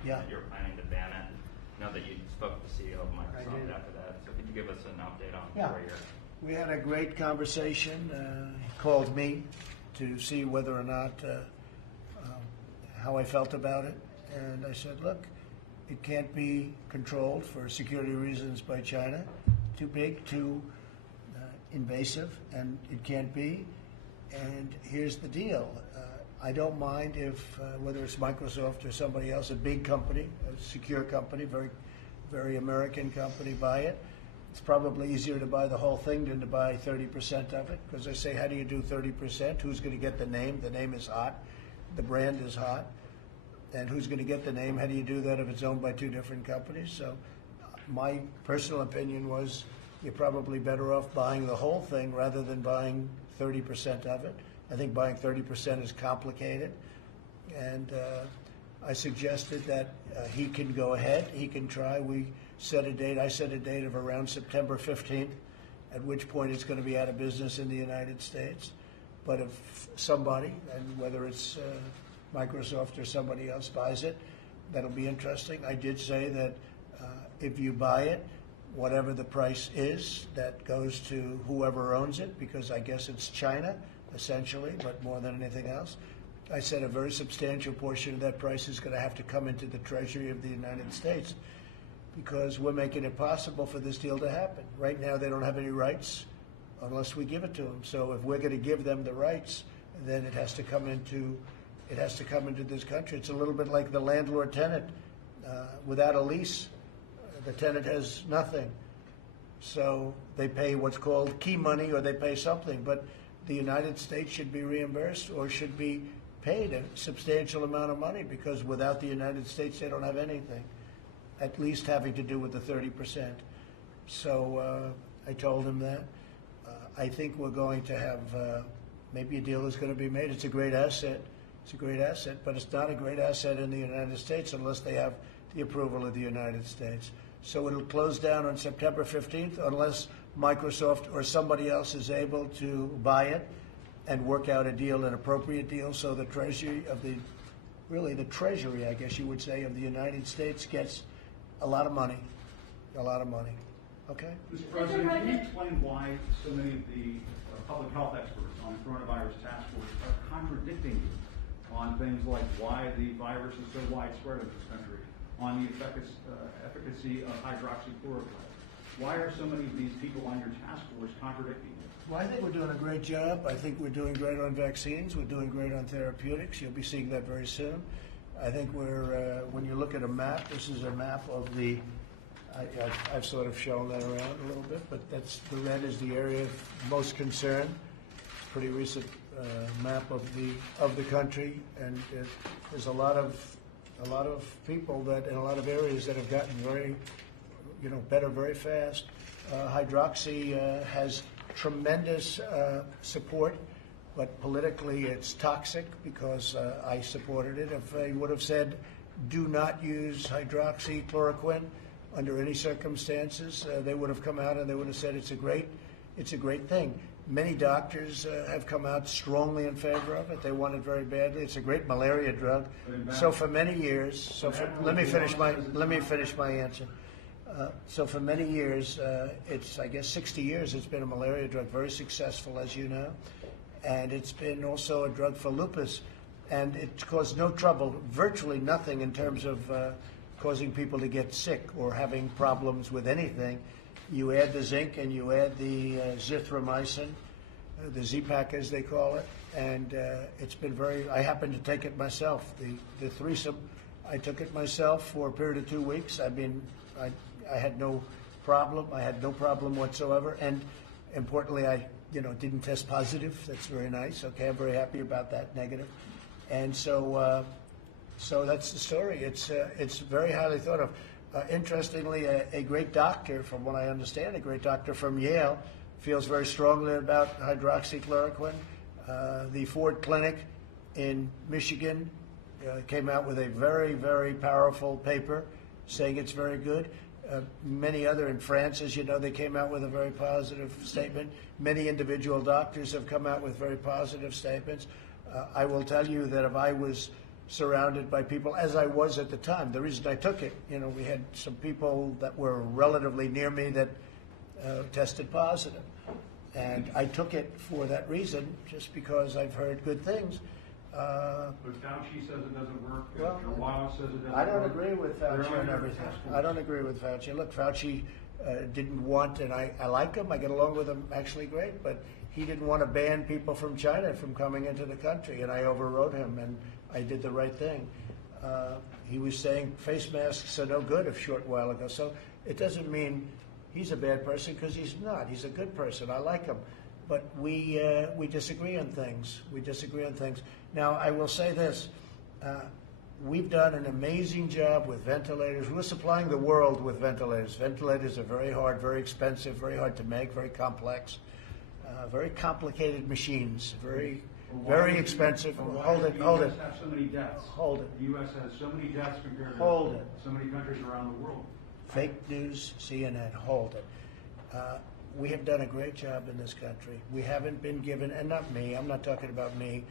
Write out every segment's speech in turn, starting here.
indicating Yeah. that you're planning to ban it. I know that you spoke with the CEO of Microsoft did. after that. So could you give us an update on Yeah. where you're? We had a great conversation. He called me to see whether or not how I felt about it, and I said, look, it can't be controlled for security reasons by China. Too big, too invasive, and it can't be. And here's the deal. I don't mind if, whether it's Microsoft or somebody else, a big company, a secure company, very, very American company, buy it. It's probably easier to buy the whole thing than to buy 30% of it, because I say, how do you do 30%? Who's going to get the name? The name is hot. The brand is hot. And who's going to get the name? How do you do that if it's owned by two different companies? So my personal opinion was you're probably better off buying the whole thing rather than buying 30% of it. I think buying 30% is complicated. And I suggested that he can go ahead. He can try. We set a date. I set a date of around September 15th, at which point it's going to be out of business in the United States. But if somebody, and whether it's Microsoft or somebody else buys it, that'll be interesting. I did say that if you buy it, whatever the price is, that goes to whoever owns it, because I guess it's China, essentially, but more than anything else. I said a very substantial portion of that price is going to have to come into the Treasury of the United States, because we're making it possible for this deal to happen. Right now, they don't have any rights unless we give it to them. So if we're going to give them the rights, then it has to come into this country. It's a little bit like the landlord-tenant. Without a lease, the tenant has nothing. So they pay what's called key money, or they pay something. But the United States should be reimbursed or should be paid a substantial amount of money, because without the United States, they don't have anything, at least having to do with the 30%. So I told him that. I think we're going to have, maybe a deal is going to be made. It's a great asset. It's a great asset, but it's not a great asset in the United States unless they have the approval of the United States. So it'll close down on September 15th unless Microsoft or somebody else is able to buy it and work out a deal, an appropriate deal, so the Treasury of the Treasury, I guess you would say, of the United States gets a lot of money. Okay? Mr. President, can you explain why so many of the public health experts on the coronavirus task force are contradicting you on things like why the virus is so widespread in this country, on the efficacy of hydroxychloroquine? Why are so many of these people on your task force contradicting you? Well, I think we're doing a great job. I think we're doing great on vaccines. We're doing great on therapeutics. You'll be seeing that very soon. I think we're, when you look at a map, this is a map of the, I've sort of shown that around a little bit, but that's, the red is the area of most concern. Pretty recent map of the country, and there's a lot of people that in a lot of areas that have gotten very, better very fast. Hydroxy has tremendous support, but politically it's toxic, because I supported it. If I would have said, do not use hydroxychloroquine under any circumstances, they would have come out and they would have said it's a great thing. Many doctors have come out strongly in favor of it. They want it very badly. It's a great malaria drug. So for many years, let me finish my answer. So for many years, it's, I guess 60 years, it's been a malaria drug, very successful, as you know. And it's been also a drug for lupus. And it caused no trouble, virtually nothing in terms of causing people to get sick or having problems with anything. You add the zinc and you add the zithromycin, the Z-Pak as they call it, and it's been very, I happen to take it myself. The threesome, I took it myself for a period of 2 weeks. I had no problem. I had no problem whatsoever, and importantly, I didn't test positive. That's very nice. Okay, I'm very happy about that. Negative, and so that's the story. It's very highly thought of. Interestingly, a great doctor, from what I understand, a great doctor from Yale, feels very strongly about hydroxychloroquine. The Ford Clinic in Michigan came out with a very, very powerful paper saying it's very good. Many other in France, as you know, they came out with a very positive statement. Many individual doctors have come out with very positive statements. I will tell you that if I was surrounded by people, as I was at the time. The reason I took it, we had some people that were relatively near me that tested positive. And I took it for that reason, just because I've heard good things. But Fauci says it doesn't work. Well, Joe Wallace says it doesn't work. I don't agree with Fauci They're on under everything. task force. I don't agree with Fauci. Look, Fauci didn't want, and I like him. I get along with him actually great, but he didn't want to ban people from China from coming into the country, and I overrode him, and I did the right thing. He was saying face masks are no good a short while ago, so it doesn't mean he's a bad person, because he's not. He's a good person. I like him. But we disagree on things. We disagree on things. Now, I will say this. We've done an amazing job with ventilators. We're supplying the world with ventilators. Ventilators are very hard, very expensive, very hard to make, very complex, very complicated machines, very expensive. Hold it. The U.S. have so many deaths. Hold it. The U.S. has so many deaths compared Hold to it. so many countries around the world. Fake news, CNN, hold it. We have done a great job in this country. We haven't been given, and not me, I'm not talking about me,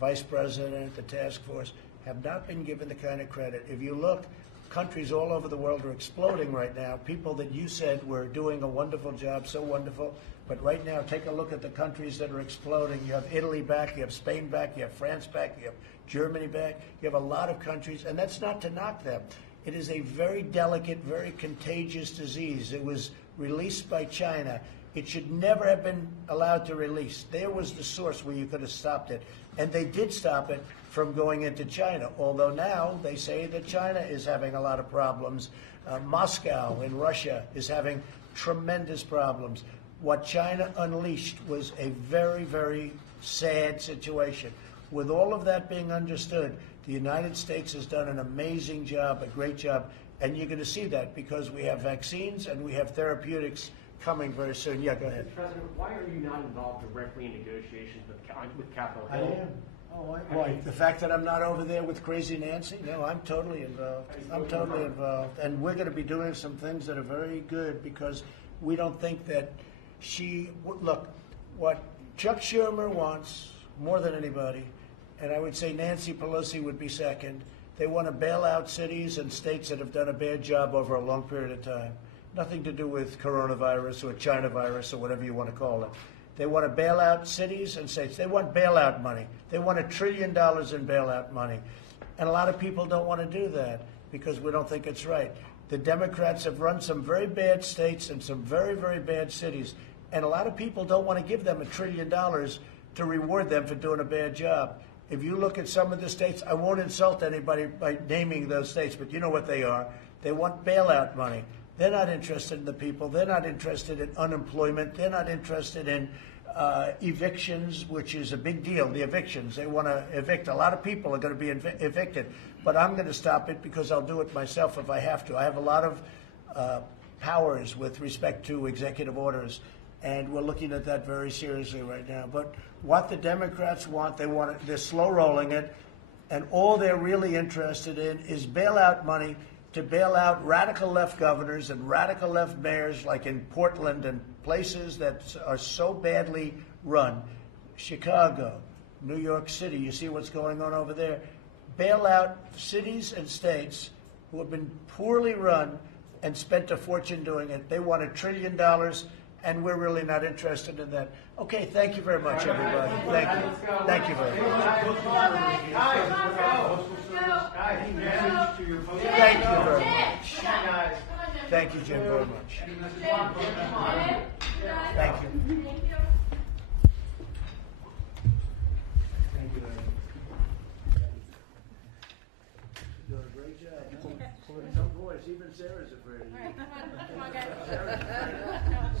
Vice President, the task force, have not been given the kind of credit. If you look, countries all over the world are exploding right now. People that you said were doing a wonderful job, so wonderful, but right now, take a look at the countries that are exploding. You have Italy back, you have Spain back, you have France back, you have Germany back. You have a lot of countries, and that's not to knock them. It is a very delicate, very contagious disease. It was released by China. It should never have been allowed to release. There was the source where you could have stopped it. And they did stop it from going into China, although now they say that China is having a lot of problems. Moscow in Russia is having tremendous problems. What China unleashed was a very, very sad situation. With all of that being understood, the United States has done an amazing job, a great job, and you're going to see that because we have vaccines and we have therapeutics coming very soon. Yeah, go ahead. President, why are you not involved directly in negotiations with Capitol I Hill? am. Oh, why? The fact that I'm not over there with Crazy Nancy? No, I'm totally involved. I'm totally involved. And we're going to be doing some things that are very good because we don't think that look, what Chuck Schumer wants more than anybody, and I would say Nancy Pelosi would be second, they want to bail out cities and states that have done a bad job over a long period of time. Nothing to do with coronavirus or China virus or whatever you want to call it. They want to bail out cities and states. They want bailout money. They want $1 trillion in bailout money. And a lot of people don't want to do that because we don't think it's right. The Democrats have run some very bad states and some very, very bad cities. And a lot of people don't want to give them $1 trillion to reward them for doing a bad job. If you look at some of the states, I won't insult anybody by naming those states, but you know what they are. They want bailout money. They're not interested in the people. They're not interested in unemployment. They're not interested in evictions, which is a big deal, the evictions. They want to evict. A lot of people are going to be evicted. But I'm going to stop it because I'll do it myself if I have to. I have a lot of powers with respect to executive orders, and we're looking at that very seriously right now. But what the Democrats want, they're slow rolling it, and all they're really interested in is bailout money to bail out radical left governors and radical left mayors like in Portland and places that are so badly run. Chicago, New York City, you see what's going on over there. Bail out cities and states who have been poorly run and spent a fortune doing it. They want $1 trillion, and we're really not interested in that. Okay, thank you very much, everybody. Thank you. Thank you very much. Thank you very much. Thank you, Jim, very much. Thank you. Thank you very much. You're doing a great job. Some boys, even Sarah's afraid of you. Come on, guys.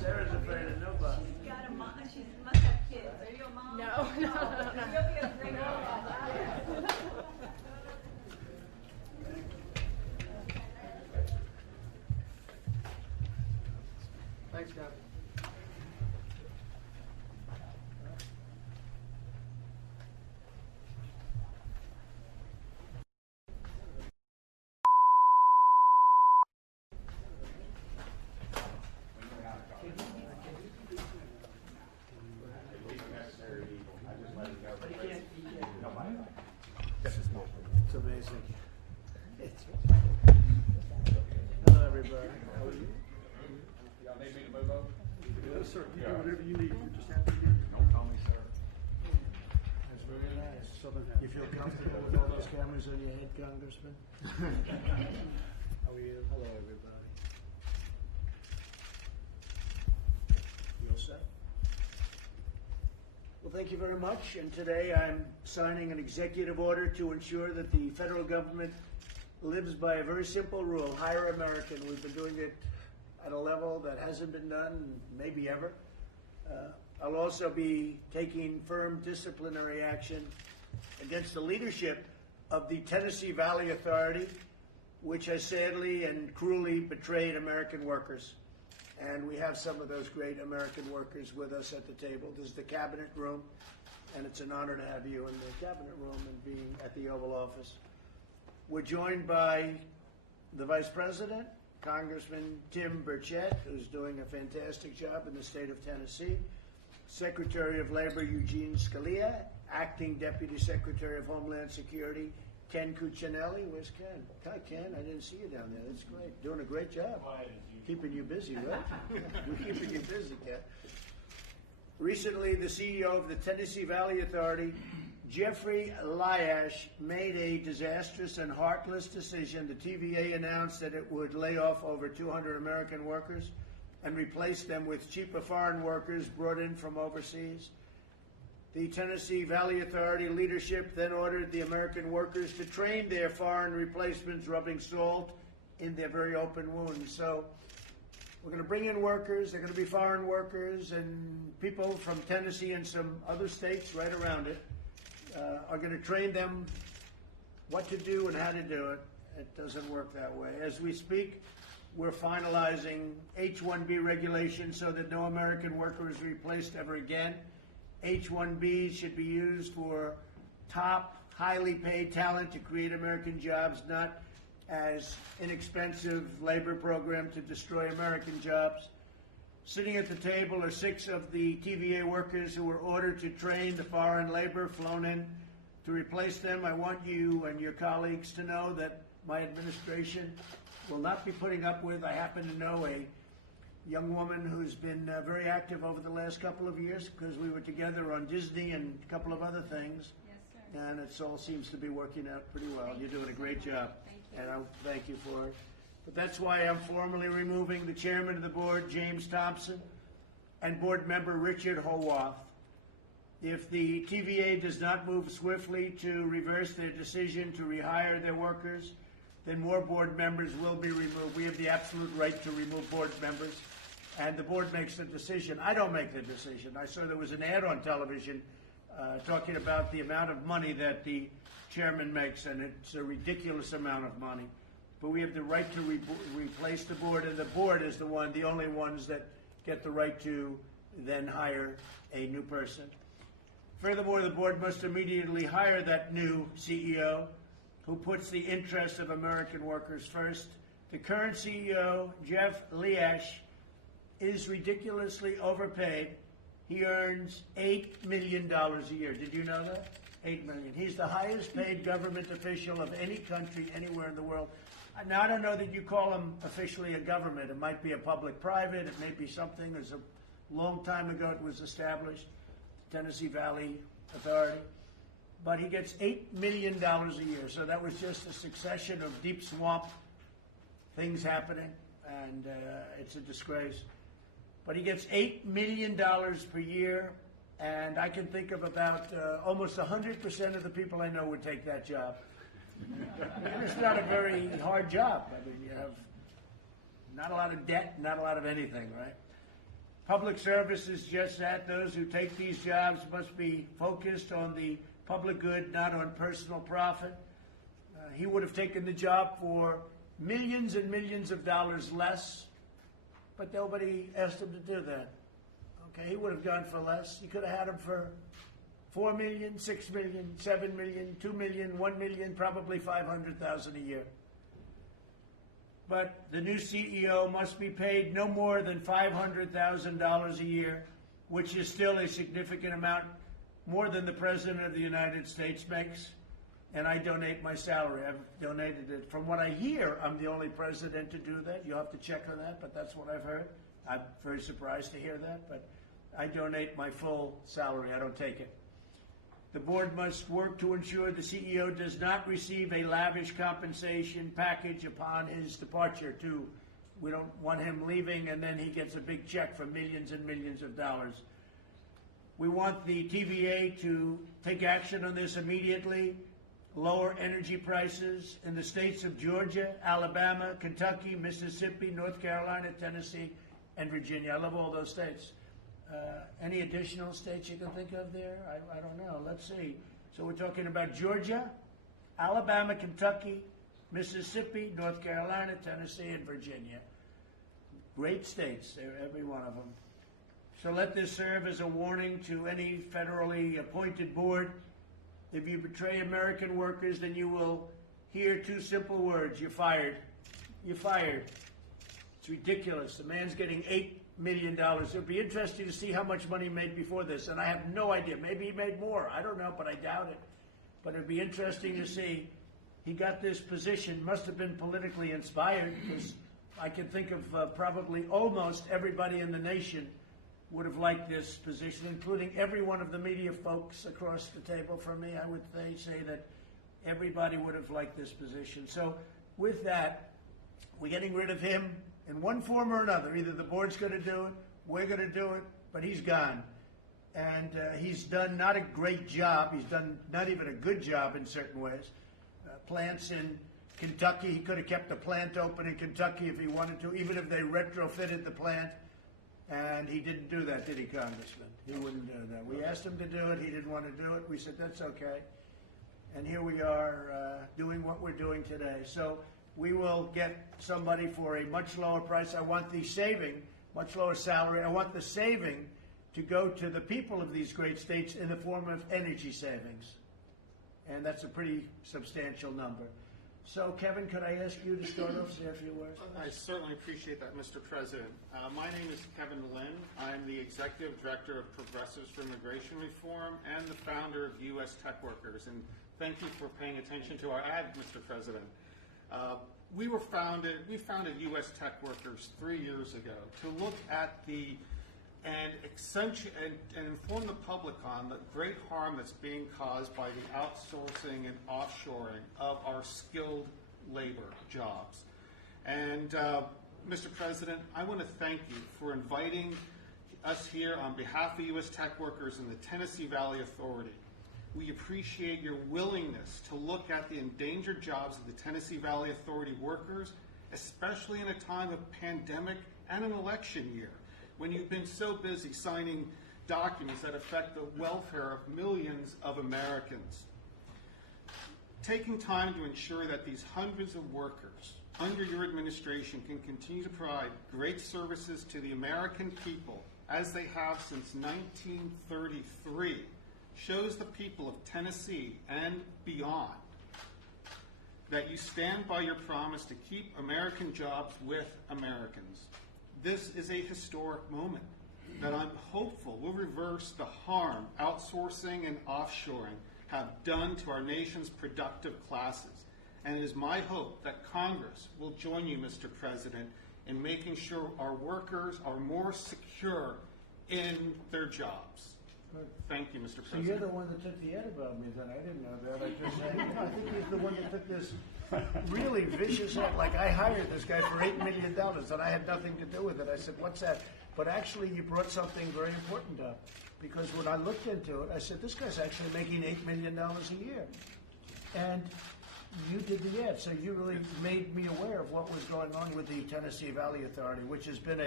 Sarah's afraid of nobody. She must have kids. Are you a mom? No. You'll be a great mom. Thanks, Gavin. But he can't Whatever you need, you just have to get. Don't tell me, sir. That's very nice. Southern You feel comfortable with all those cameras on your head, Congressman? How are you? Hello, everybody. You all set? Well, thank you very much. And today I'm signing an executive order to ensure that the federal government lives by a very simple rule: hire American. We've been doing it at a level that hasn't been done maybe ever. I'll also be taking firm disciplinary action against the leadership of the Tennessee Valley Authority, which has sadly and cruelly betrayed American workers. And we have some of those great American workers with us at the table. This is the cabinet room, and it's an honor to have you in the cabinet room and being at the Oval Office. We're joined by the Vice President, Congressman Tim Burchett, who's doing a fantastic job in the state of Tennessee, Secretary of Labor Eugene Scalia, Acting Deputy Secretary of Homeland Security Ken Cuccinelli. Where's Ken? Hi, Ken. I didn't see you down there. That's great. Doing a great job. Keeping you busy, right? We're keeping you busy, Ken. Recently, the CEO of the Tennessee Valley Authority, Jeffrey Liash, made a disastrous and heartless decision. The TVA announced that it would lay off over 200 American workers and replace them with cheaper foreign workers brought in from overseas. The Tennessee Valley Authority leadership then ordered the American workers to train their foreign replacements, rubbing salt in their very open wounds. So we're going to bring in workers. They're going to be foreign workers, and people from Tennessee and some other states right around it are going to train them what to do and how to do it. It doesn't work that way. As we speak, we're finalizing H-1B regulations so that no American worker is replaced ever again. H-1Bs should be used for top, highly paid talent to create American jobs, not as inexpensive labor program to destroy American jobs. Sitting at the table are 6 of the TVA workers who were ordered to train the foreign labor flown in to replace them. I want you and your colleagues to know that my administration will not be putting up with. I happen to know a young woman who's been very active over the last couple of years because we were together on Disney and a couple of other things. Yes, sir. And it all seems to be working out pretty well. You're doing a great job. Thank you. And I thank you for it. But that's why I'm formally removing the chairman of the board, James Thompson, and board member Richard Howarth. If the TVA does not move swiftly to reverse their decision to rehire their workers, then more board members will be removed. We have the absolute right to remove board members, and the board makes the decision. I don't make the decision. I saw there was an ad on television talking about the amount of money that the chairman makes, and it's a ridiculous amount of money. But we have the right to replace the board, and the board is the only ones that get the right to then hire a new person. Furthermore, the board must immediately hire that new CEO who puts the interests of American workers first. The current CEO, Jeff Liash, is ridiculously overpaid. He earns $8 million a year. Did you know that? $8 million. He's the highest paid government official of any country anywhere in the world. Now, I don't know that you call him officially a government. It might be a public-private. It may be something. It was a long time ago it was established, Tennessee Valley Authority. But he gets $8 million a year. So that was just a succession of deep swamp things happening, and it's a disgrace. But he gets $8 million per year, and I can think of about almost 100% of the people I know would take that job. And it's not a very hard job. I mean, you have not a lot of debt, not a lot of anything, right? Public service is just that. Those who take these jobs must be focused on the public good, not on personal profit. He would have taken the job for millions and millions of dollars less, but nobody asked him to do that. Okay, he would have gone for less. You could have had him for $4 million, $6 million, $7 million, $2 million, $1 million, probably $500,000 a year. But the new CEO must be paid no more than $500,000 a year, which is still a significant amount, more than the President of the United States makes. And I donate my salary. I've donated it. From what I hear, I'm the only president to do that. You'll have to check on that, but that's what I've heard. I'm very surprised to hear that, but I donate my full salary. I don't take it. The board must work to ensure the CEO does not receive a lavish compensation package upon his departure, too. We don't want him leaving and then he gets a big check for millions and millions of dollars. We want the TVA to take action on this immediately, lower energy prices in the states of Georgia, Alabama, Kentucky, Mississippi, North Carolina, Tennessee, and Virginia. I love all those states. Any additional states you can think of there? I don't know. Let's see. So we're talking about Georgia, Alabama, Kentucky, Mississippi, North Carolina, Tennessee, and Virginia. Great states, every one of them. So let this serve as a warning to any federally appointed board. If you betray American workers, then you will hear two simple words: you're fired. You're fired. It's ridiculous. The man's getting $8 million. It'll be interesting to see how much money he made before this, and I have no idea. Maybe he made more. I don't know, but I doubt it. But it'll be interesting to see. He got this position, must have been politically inspired, because I can think of probably almost everybody in the nation would have liked this position, including every one of the media folks across the table from me. I would say that everybody would have liked this position. So with that, we're getting rid of him in one form or another. Either the board's going to do it, we're going to do it, but he's gone. And he's done not a great job. He's done not even a good job in certain ways. Plants in Kentucky, he could have kept the plant open in Kentucky if he wanted to, even if they retrofitted the plant. And he didn't do that, did he, Congressman? He wouldn't do that. We asked him to do it. He didn't want to do it. We said, that's okay. And here we are doing what we're doing today. So we will get somebody for a much lower price. I want the saving, much lower salary. I want the saving to go to the people of these great states in the form of energy savings. And that's a pretty substantial number. So, Kevin, could I ask you to start off, say a few words? I certainly appreciate that, Mr. President. My name is Kevin Lynn. I'm the Executive Director of Progressives for Immigration Reform and the founder of U.S. Tech Workers. And thank you for paying attention to our ad, Mr. President. We founded U.S. Tech Workers 3 years ago to look at and inform the public on the great harm that's being caused by the outsourcing and offshoring of our skilled labor jobs. And Mr. President, I want to thank you for inviting us here on behalf of U.S. Tech Workers and the Tennessee Valley Authority. We appreciate your willingness to look at the endangered jobs of the Tennessee Valley Authority workers, especially in a time of pandemic and an election year, when you've been so busy signing documents that affect the welfare of millions of Americans. Taking time to ensure that these hundreds of workers under your administration can continue to provide great services to the American people, as they have since 1933, shows the people of Tennessee and beyond that you stand by your promise to keep American jobs with Americans. This is a historic moment that I'm hopeful will reverse the harm outsourcing and offshoring have done to our nation's productive classes. And it is my hope that Congress will join you, Mr. President, in making sure our workers are more secure in their jobs. Good. Thank you, Mr. President. So you're the one that took the ad about me then. I didn't know that. I just said, I think he's the one that took this really vicious ad. Like, I hired this guy for $8 million and I had nothing to do with it. I said, what's that? But actually, you brought something very important up. Because when I looked into it, I said, this guy's actually making $8 million a year. And you did the ad. So you really made me aware of what was going on with the Tennessee Valley Authority, which has been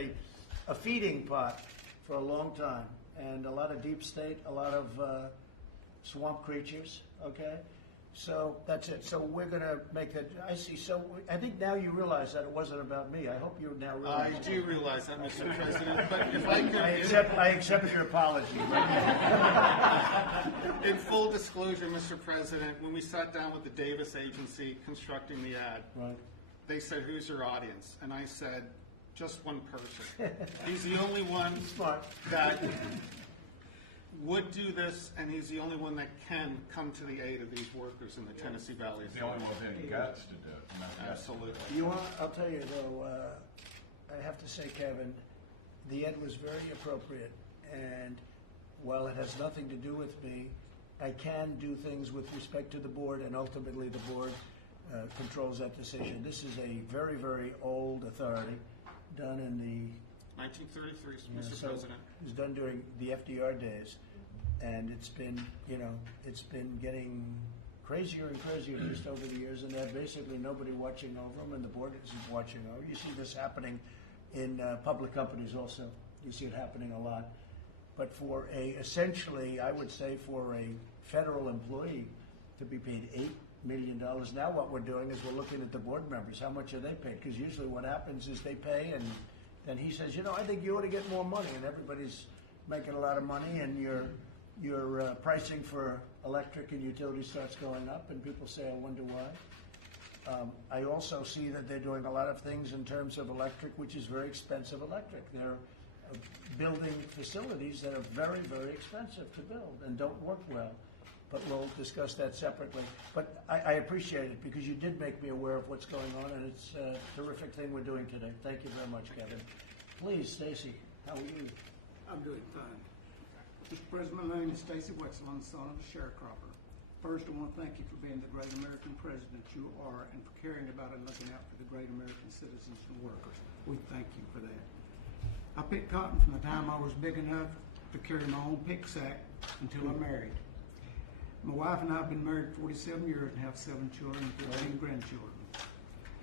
a feeding pot for a long time. And a lot of deep state, a lot of swamp creatures, okay? So that's it. So we're going to make that. I see. So I think now you realize that it wasn't about me. I hope you now realize I do realize that, Mr. President. But if I could... I accept your apology. In full disclosure, Mr. President, when we sat down with the Davis Agency constructing the ad, Right. They said, who's your audience? And I said, just one person. He's the only one Smart. that would do this, and he's the only one that can come to the aid of these workers in the Tennessee Valley He's the only Authority. one with any guts to do it. Absolutely. You want? I'll tell you though. I have to say, Kevin, the ad was very appropriate, and while it has nothing to do with me, I can do things with respect to the board, and ultimately the board controls that decision. This is a very, very old authority, done in the 1933, yeah, Mr. so President. it was done during the FDR days, and it's been, it's been getting crazier and crazier just over the years, and they have basically nobody watching over them, and the board isn't watching over. You see this happening in public companies also. You see it happening a lot. But for essentially, I would say for a federal employee to be paid $8 million, now what we're doing is we're looking at the board members. How much are they paid? Because usually what happens is they pay, and then he says, I think you ought to get more money, and everybody's making a lot of money, and your pricing for electric and utility starts going up, and people say, I wonder why. I also see that they're doing a lot of things in terms of electric, which is very expensive electric. They're building facilities that are very, very expensive to build and don't work well. But we'll discuss that separately. But I appreciate it because you did make me aware of what's going on, and it's a terrific thing we're doing today. Thank you very much, Kevin. Please, Stacy, how are you? I'm doing fine. Mr. President, my name is Stacy Wetzel. I'm the son of a sharecropper. First, I want to thank you for being the great American president you are and for caring about and looking out for the great American citizens and workers. We thank you for that. I picked cotton from the time I was big enough to carry my own pick sack until I married. My wife and I have been married 47 years and have 7 children and 14 grandchildren.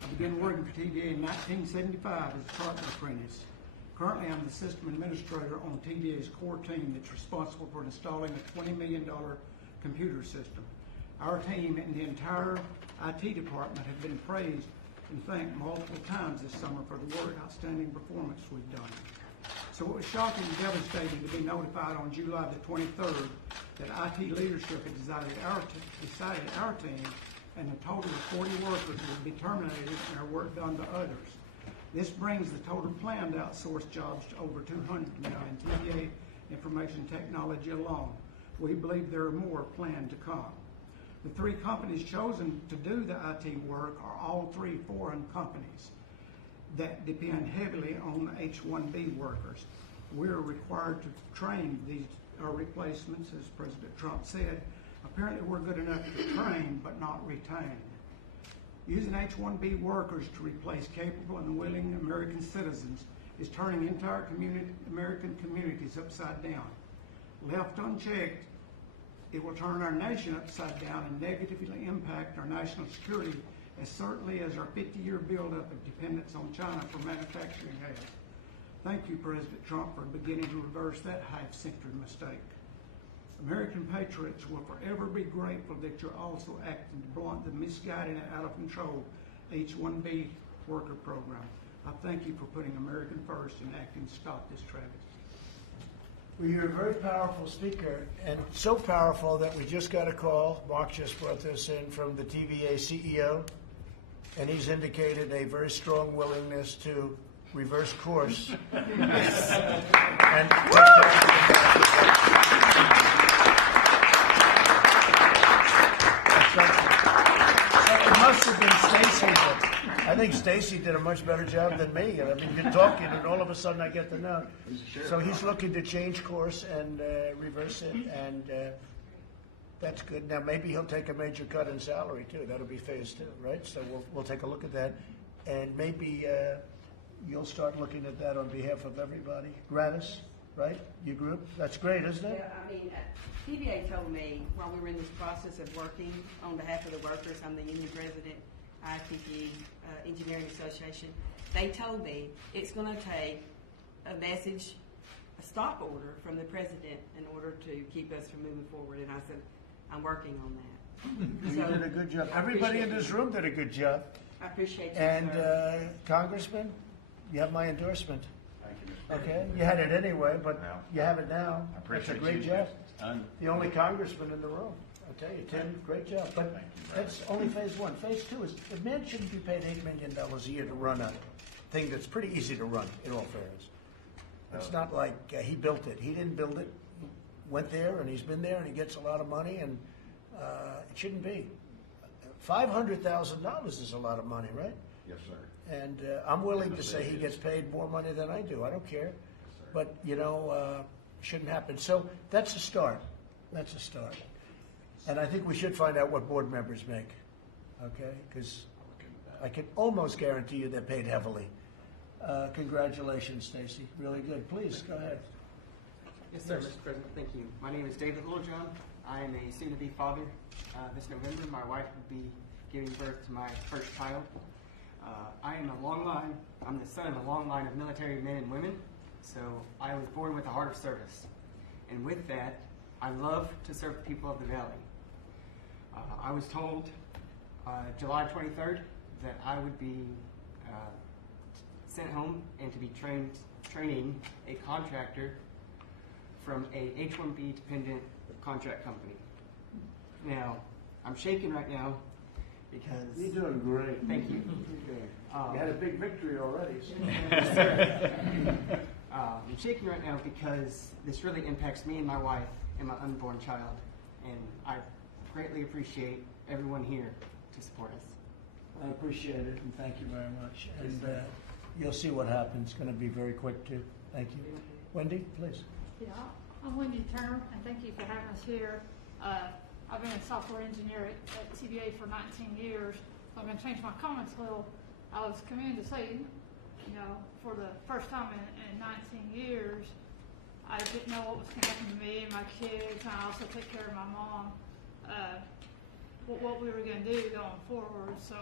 I began working for TVA in 1975 as a carpenter apprentice. Currently, I'm the system administrator on TVA's core team that's responsible for installing a $20 million computer system. Our team and the entire IT department have been praised and thanked multiple times this summer for the outstanding performance we've done. So it was shocking and devastating to be notified on July the 23rd that IT leadership had decided our team and a total of 40 workers would be terminated and our work done to others. This brings the total planned outsourced jobs to over 200 now in TVA information technology alone. We believe there are more planned to come. The 3 companies chosen to do the IT work are all 3 foreign companies that depend heavily on H-1B workers. We're required to train these replacements, as President Trump said. Apparently we're good enough to train but not retain. Using H-1B workers to replace capable and willing American citizens is turning entire American communities upside down. Left unchecked, it will turn our nation upside down and negatively impact our national security as certainly as our 50-year buildup of dependence on China for manufacturing has. Thank you, President Trump, for beginning to reverse that half-century mistake. American patriots will forever be grateful that you're also acting to blunt the misguided and out-of-control H-1B worker program. I thank you for putting American first and acting to stop this travesty. Well, you're a very powerful speaker, and so powerful that we just got a call. Mark just brought this in from the TVA CEO, and he's indicated a very strong willingness to reverse course. And it must have been Stacy, but I think Stacy did a much better job than me. I mean, you're talking, and all of a sudden I get the note. So he's looking to change course and reverse it, and that's good. Now maybe he'll take a major cut in salary too. That'll be phase 2, right? So we'll take a look at that, and maybe you'll start looking at that on behalf of everybody. Gladys, right? Your group. That's great, isn't it? Yeah, I mean, TVA told me while we were in this process of working on behalf of the workers, I'm the union president, ITG, Engineering Association. They told me it's going to take a message, a stop order from the president in order to keep us from moving forward. And I said, I'm working on that. You did a good job. Everybody in this room did a good job. I appreciate you, And sir. Congressman, you have my endorsement. Thank you, Mr. President. Okay, you had it anyway, but Well, you have it now. I appreciate That's a great you. job. And The only congressman in the room. I'll tell you, Tim, great job. But Thank you very that's only phase 1. Phase 2 is the man shouldn't be paid $8 million a year to run a thing that's pretty easy to run, in all fairness. It's not like he built it. He didn't build it. He went there, and he's been there, and he gets a lot of money, and it shouldn't be. $500,000 is a lot of money, right? yes, sir. And I'm willing to say he gets paid more money than I do. I don't care. But, shouldn't happen. So that's a start. That's a start. And I think we should find out what board members make, okay? Because I can almost guarantee you they're paid heavily. Congratulations, Stacy. Really good. Please, go ahead. Yes, sir, Mr. President. Thank you. My name is David Littlejohn. I am a soon-to-be father. This November, my wife will be giving birth to my first child. I am a long line. I'm the son of a long line of military men and women, so I was born with a heart of service. And with that, I love to serve the people of the Valley. I was told July 23rd that I would be sent home and to be training a contractor from a H-1B dependent contract company. Now, I'm shaking right now because... You're doing great. Thank you. You had a big victory already. I'm shaking right now because this really impacts me and my wife and my unborn child, and I greatly appreciate everyone here to support us. I appreciate it, and thank you very much. And you'll see what happens. It's going to be very quick, too. Thank you. Wendy, please. Yeah, I'm Wendy Turner, and thank you for having us here. I've been a software engineer at CBA for 19 years, so I'm going to change my comments a little. I was coming to say, you know, for the first time in 19 years, I didn't know what was going to happen to me and my kids, and I also take care of my mom, what we were going to do going forward. So,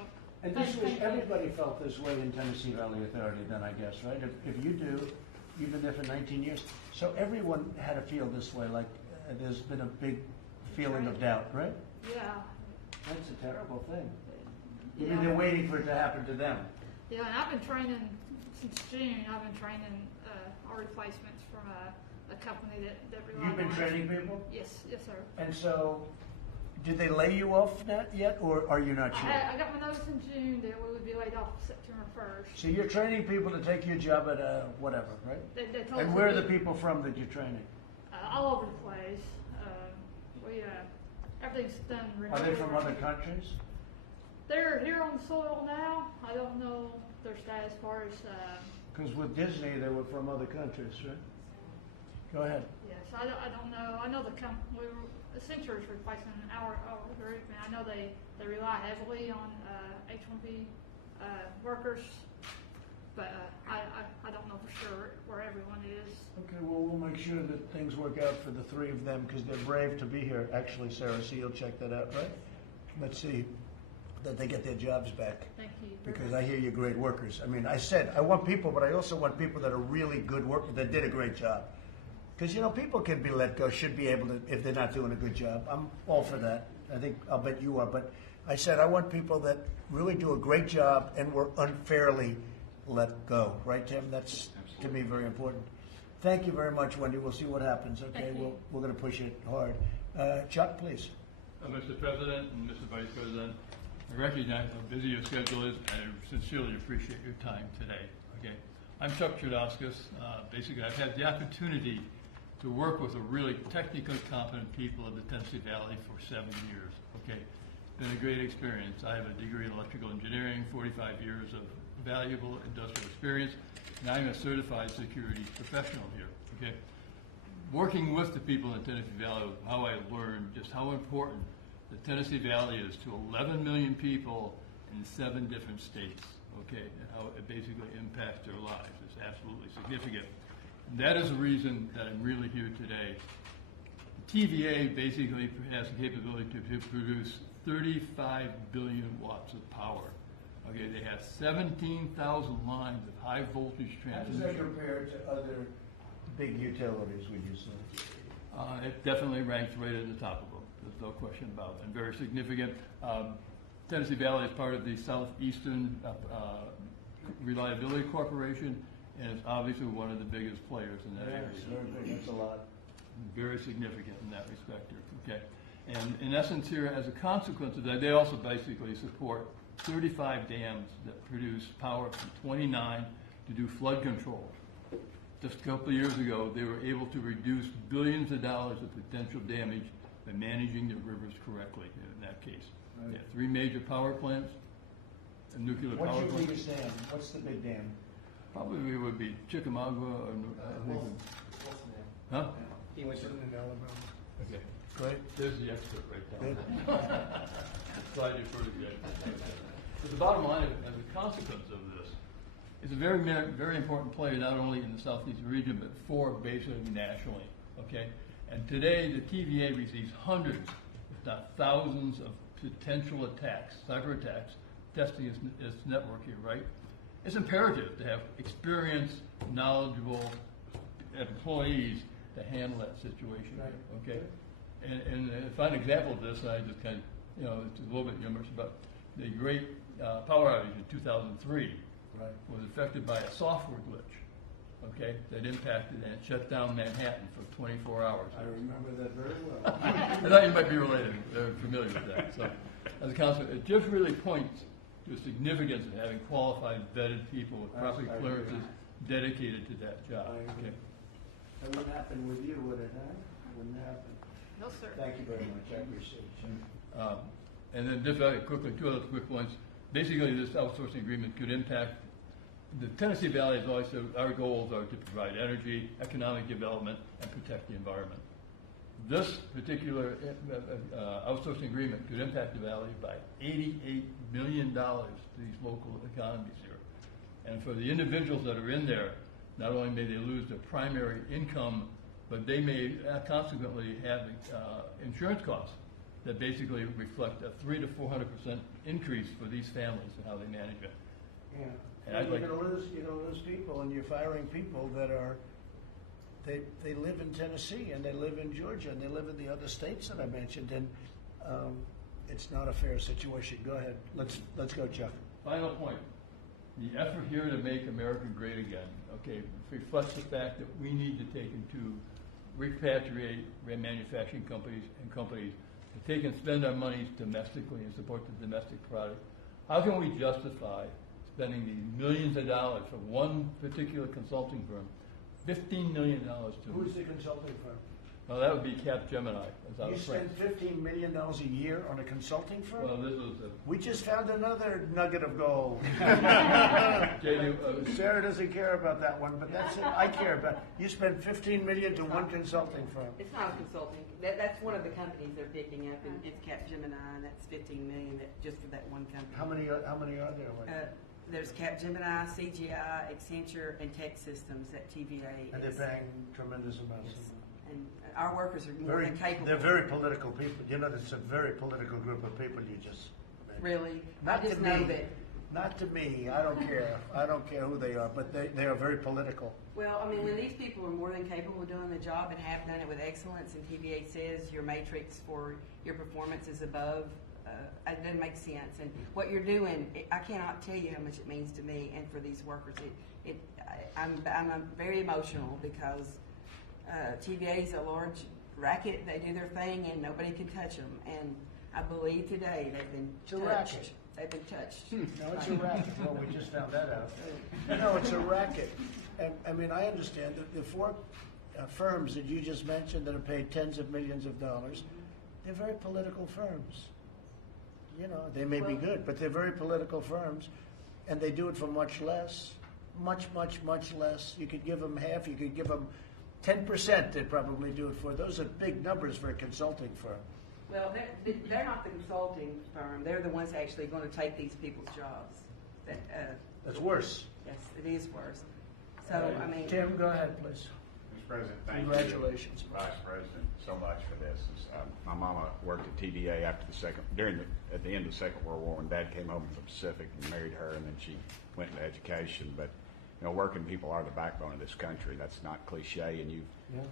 And this was, everybody felt this way in Tennessee Valley Authority then, I guess, right? If you do, even if in 19 years. So everyone had to feel this way, like there's been a big feeling of doubt, right? Yeah. That's a terrible thing. I Yeah. mean, they're waiting for it to happen to them. Yeah, and I've been training since June. I've been training our replacements from a company that relies on. You've been training people? Yes, yes, sir. And so, did they lay you off yet, or are you not sure? I got my notice in June that we would be laid off September 1st. So you're training people to take your job at whatever, right? They told And us where are that the people from that you're training? all over the place. Everything's done Are they remotely. from other countries? They're here on the soil now. I don't know their status as far as. Because with Disney, they were from other countries, right? Go ahead. Yes, I don't know. I know Accenture is replacing our group, and I know they rely heavily on H-1B workers, but I don't know for sure where everyone is. Okay, well, we'll make sure that things work out for the three of them because they're brave to be here. Actually, Sarah, so you'll check that out, right? Let's see that they get their jobs back. Thank you. Because I hear you're great workers. I mean, I said I want people, but I also want people that are really good workers that did a great job. Because, you know, people can be let go, should be able to, if they're not doing a good job. I'm all for that. I'll bet you are. But I said I want people that really do a great job and were unfairly let go. Right, Tim? That's, to me, very important. Thank you very much, Wendy. We'll see what happens, okay? We're going to push it hard. Chuck, please. Mr. President and Mr. Vice President, I recognize how busy your schedule is, and I sincerely appreciate your time today. Okay, I'm Chuck Trudowskis. Basically, I've had the opportunity to work with a really technically competent people in the Tennessee Valley for 7 years. Okay, it's been a great experience. I have a degree in electrical engineering, 45 years of valuable industrial experience, and I'm a certified security professional here. Okay, working with the people in the Tennessee Valley, how I learned just how important the Tennessee Valley is to 11 million people in 7 different states, okay, and how it basically impacts their lives. It's absolutely significant. And that is the reason that I'm really here today. The TVA basically has the capability to produce 35 billion watts of power. Okay, they have 17,000 lines of high voltage How transmission. does that compare to other big utilities, would you say? It definitely ranks right at the top of them. There's no question about it, and very significant. Tennessee Valley is part of the Southeastern Reliability Corporation, and it's obviously one of the biggest players in that area. It's very big. That's a lot. Very significant in that respect here, okay? And in essence here, as a consequence of that, they also basically support 35 dams that produce power from 29 to do flood control. Just a couple of years ago, they were able to reduce billions of dollars of potential damage by managing their rivers correctly in that case. Right. Yeah, 3 major power plants, a nuclear What's power your plant. biggest dam? What's the big dam? Probably it would be Chickamauga or... Huh? He went to in Alabama. Okay. Great. There's the expert right there. Good. Slide you further the expert. But the bottom line, as a consequence of this, is a very important player not only in the Southeast region, but for basically nationally. Okay? And today, the TVA receives hundreds, if not thousands, of potential attacks, cyber attacks, testing its network here, right? It's imperative to have experienced, knowledgeable employees to handle that situation, Right. okay? And a fine example of this, and I just kind of, it's a little bit humorous, but the great power outage in 2003 was affected by a software glitch, okay, that impacted and shut down Manhattan for 24 hours. I remember that very well. I thought you might be related, familiar with that. So, as a consequence, it just really points to the significance of having qualified, vetted people with proper clearances dedicated to that job. Okay. That wouldn't happen with you, would it, huh? It wouldn't happen. No, sir. Thank you very much. I appreciate you. And then just very quickly, two other quick points. Basically, this outsourcing agreement could impact the Tennessee Valley. Has always said our goals are to provide energy, economic development, and protect the environment. This particular outsourcing agreement could impact the valley by $88 million to these local economies here. And for the individuals that are in there, not only may they lose their primary income, but they may consequently have insurance costs that basically reflect a 300% to 400% increase for these families and how they manage it. Yeah. And I'd like you're gonna lose people, and you're firing people that are. They live in Tennessee, and they live in Georgia, and they live in the other states that I mentioned, and it's not a fair situation. Go ahead. Let's go, Chuck. Final point. The effort here to make America great again, okay, reflects the fact that we need to take into repatriate manufacturing companies to take and spend our money domestically and support the domestic product. How can we justify spending these millions of dollars for one particular consulting firm, $15 million to Who's the consulting firm? Well, that would be Capgemini. You spend $15 million a year on a consulting firm? Well, this was We just found another nugget of gold. Sarah doesn't care about that one, but that's it. I care about it. You spend $15 million to one consulting firm. It's not consulting. That's one of the companies they're picking up, and it's Capgemini, and that's $15 million just for that one company. How many are there? There's Capgemini, CGI, Accenture, and Tech Systems at TVA. And they're paying tremendous amounts Yes. of money. And our workers are more than capable. They're very political people. You know, it's a very political group of people. You just Really? Not I just to know me. that. Not to me. I don't care. I don't care who they are, but they are very political. Well, I mean, when these people are more than capable of doing the job and have done it with excellence, and TVA says your matrix for your performance is above, it doesn't make sense. And what you're doing, I cannot tell you how much it means to me and for these workers. I'm very emotional because TVA is a large racket. They do their thing, and nobody can touch them. And I believe today they've been It's a touched. racket. They've been touched. No, it's a racket. Well, we just found that out. No, it's a racket. And I mean, I understand that the four firms that you just mentioned that are paid tens of millions of dollars, they're very political firms. You know, they may be good, but they're very political firms, and they do it for much less, much less. You could give them half. You could give them 10%. They'd probably do it for. Those are big numbers for a consulting firm. Well, they're not the consulting firm. They're the ones actually going to take these people's jobs. That's worse. Yes, it is worse. So, I mean... Tim, go ahead, please. Mr. President, thank Congratulations. you, Vice President, so much for this. My mama worked at TVA after at the end of the Second World War, when Dad came home from the Pacific and married her, and then she went into education. But working people are the backbone of this country. That's not cliche, and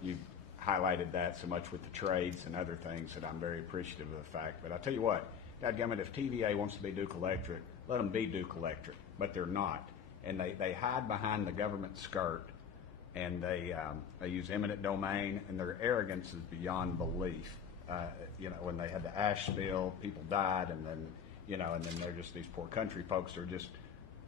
you've highlighted that so much with the trades and other things that I'm very appreciative of the fact. But I'll tell you what, dadgummit, if TVA wants to be Duke Electric, let them be Duke Electric, but they're not. And they hide behind the government skirt, and they use eminent domain, and their arrogance is beyond belief. When they had the ash spill, people died, and then they're just these poor country folks are just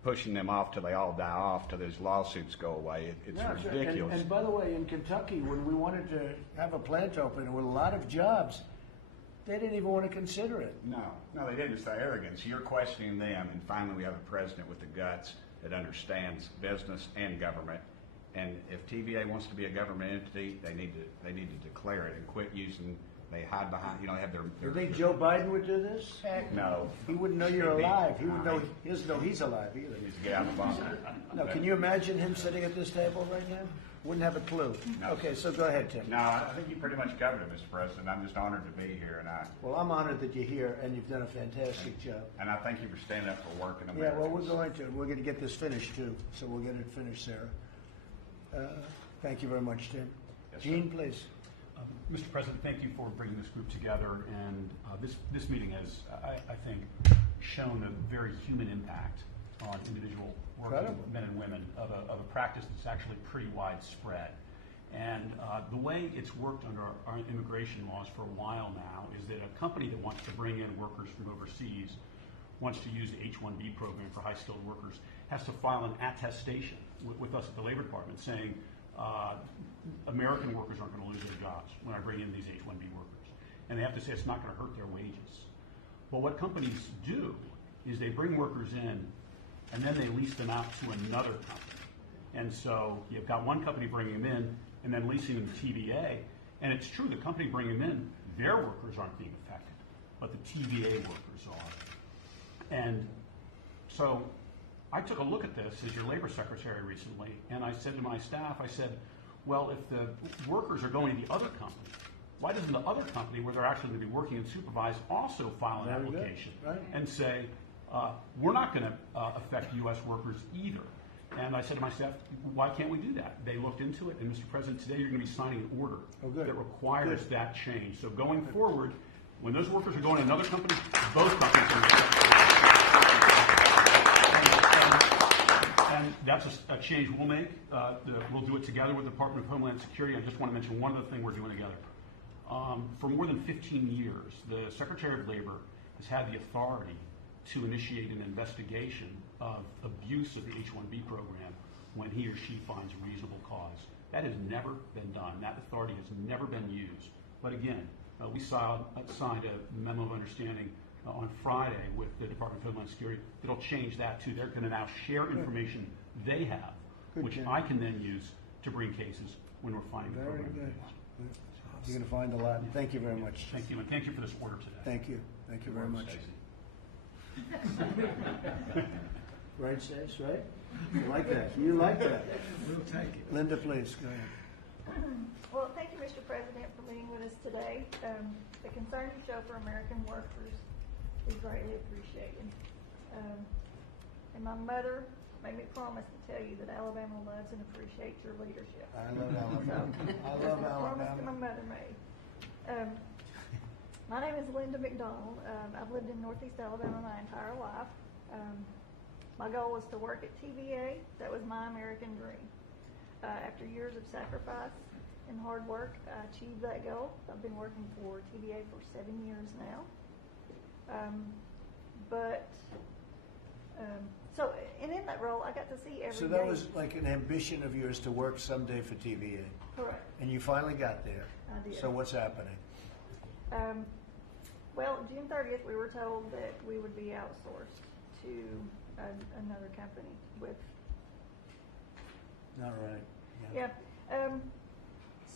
pushing them off till they all die off, till those lawsuits go away. It's ridiculous. And by the way, in Kentucky, when we wanted to have a plant open with a lot of jobs, they didn't even want to consider it. No, they didn't. It's the arrogance. You're questioning them, and finally we have a president with the guts that understands business and government, And if TVA wants to be a government entity, they need to declare it and quit using. They hide behind, they have their. You think Joe Biden would do this? Heck no. He wouldn't know you're alive. He would know. He doesn't know he's alive either. He needs to get out of the box. No, can you imagine him sitting at this table right now? Wouldn't have a clue. No. Okay, so go ahead, Tim. No, I think you pretty much covered it, Mr. President. I'm just honored to be here, Well, I'm honored that you're here, and you've done a fantastic job. and I thank you for standing up for working Yeah, Americans. well, we're going to get this finished too, so we'll get it finished, Sarah. Thank you very much, Tim. Yes, Gene, sir. please. Mr. President, thank you for bringing this group together, and this meeting has, I think, shown a very human impact on individual working Incredible. men and women of a practice that's actually pretty widespread. And the way it's worked under our immigration laws for a while now is that a company that wants to bring in workers from overseas, wants to use the H-1B program for high-skilled workers, has to file an attestation with us at the Labor Department saying, American workers aren't going to lose their jobs when I bring in these H-1B workers. And they have to say it's not going to hurt their wages. Well, what companies do is they bring workers in and then they lease them out to another company. And so you've got one company bringing them in and then leasing them to TVA. And it's true, the company bringing them in, their workers aren't being affected, but the TVA workers are. And so I took a look at this as your labor secretary recently, and I said to my staff, I said, well, if the workers are going to the other company, why doesn't the other company, where they're actually going to be working and supervised, also file an Very good. application Right. and say, we're not going to affect U.S. workers either? And I said to my staff, why can't we do that? They looked into it, and Mr. President, today you're going to be signing an order that requires that change. So going forward, when those workers are going to another company, both companies are and that's a change we'll make. We'll do it together with the Department of Homeland Security. I just want to mention one other thing we're doing together. For more than 15 years, the Secretary of Labor has had the authority to initiate an investigation of abuse of the H-1B program when he or she finds reasonable cause. That has never been done. That authority has never been used. But again, we signed a memo of understanding on Friday with the Department of Homeland Security. It'll change that too. They're going to now share information they have, which I can then use to bring cases when we're finding the program. Very good. You're going to find a lot. Thank you very much. Thank you, and thank you for this order today. Thank you. Thank you very much. Right, Stace, right? You like that. You like that. We'll take it. Linda, please, go ahead. Well, thank you, Mr. President, for meeting with us today. The concern you show for American workers is greatly appreciated. And my mother made me promise to tell you that Alabama loves and appreciates your leadership. I love Alabama. I love That's a promise Alabama. that my mother made. My name is Linda McDonald. I've lived in Northeast Alabama my entire life. My goal was to work at TVA. That was my American dream. After years of sacrifice and hard work, I achieved that goal. I've been working for TVA for 7 years now. And in that role, I got to see every day. So that was like an ambition of yours to work someday for TVA. Correct. And you finally got there. I did. So what's happening? Well, June 30th, we were told that we would be outsourced to another company with. Not right. Yeah.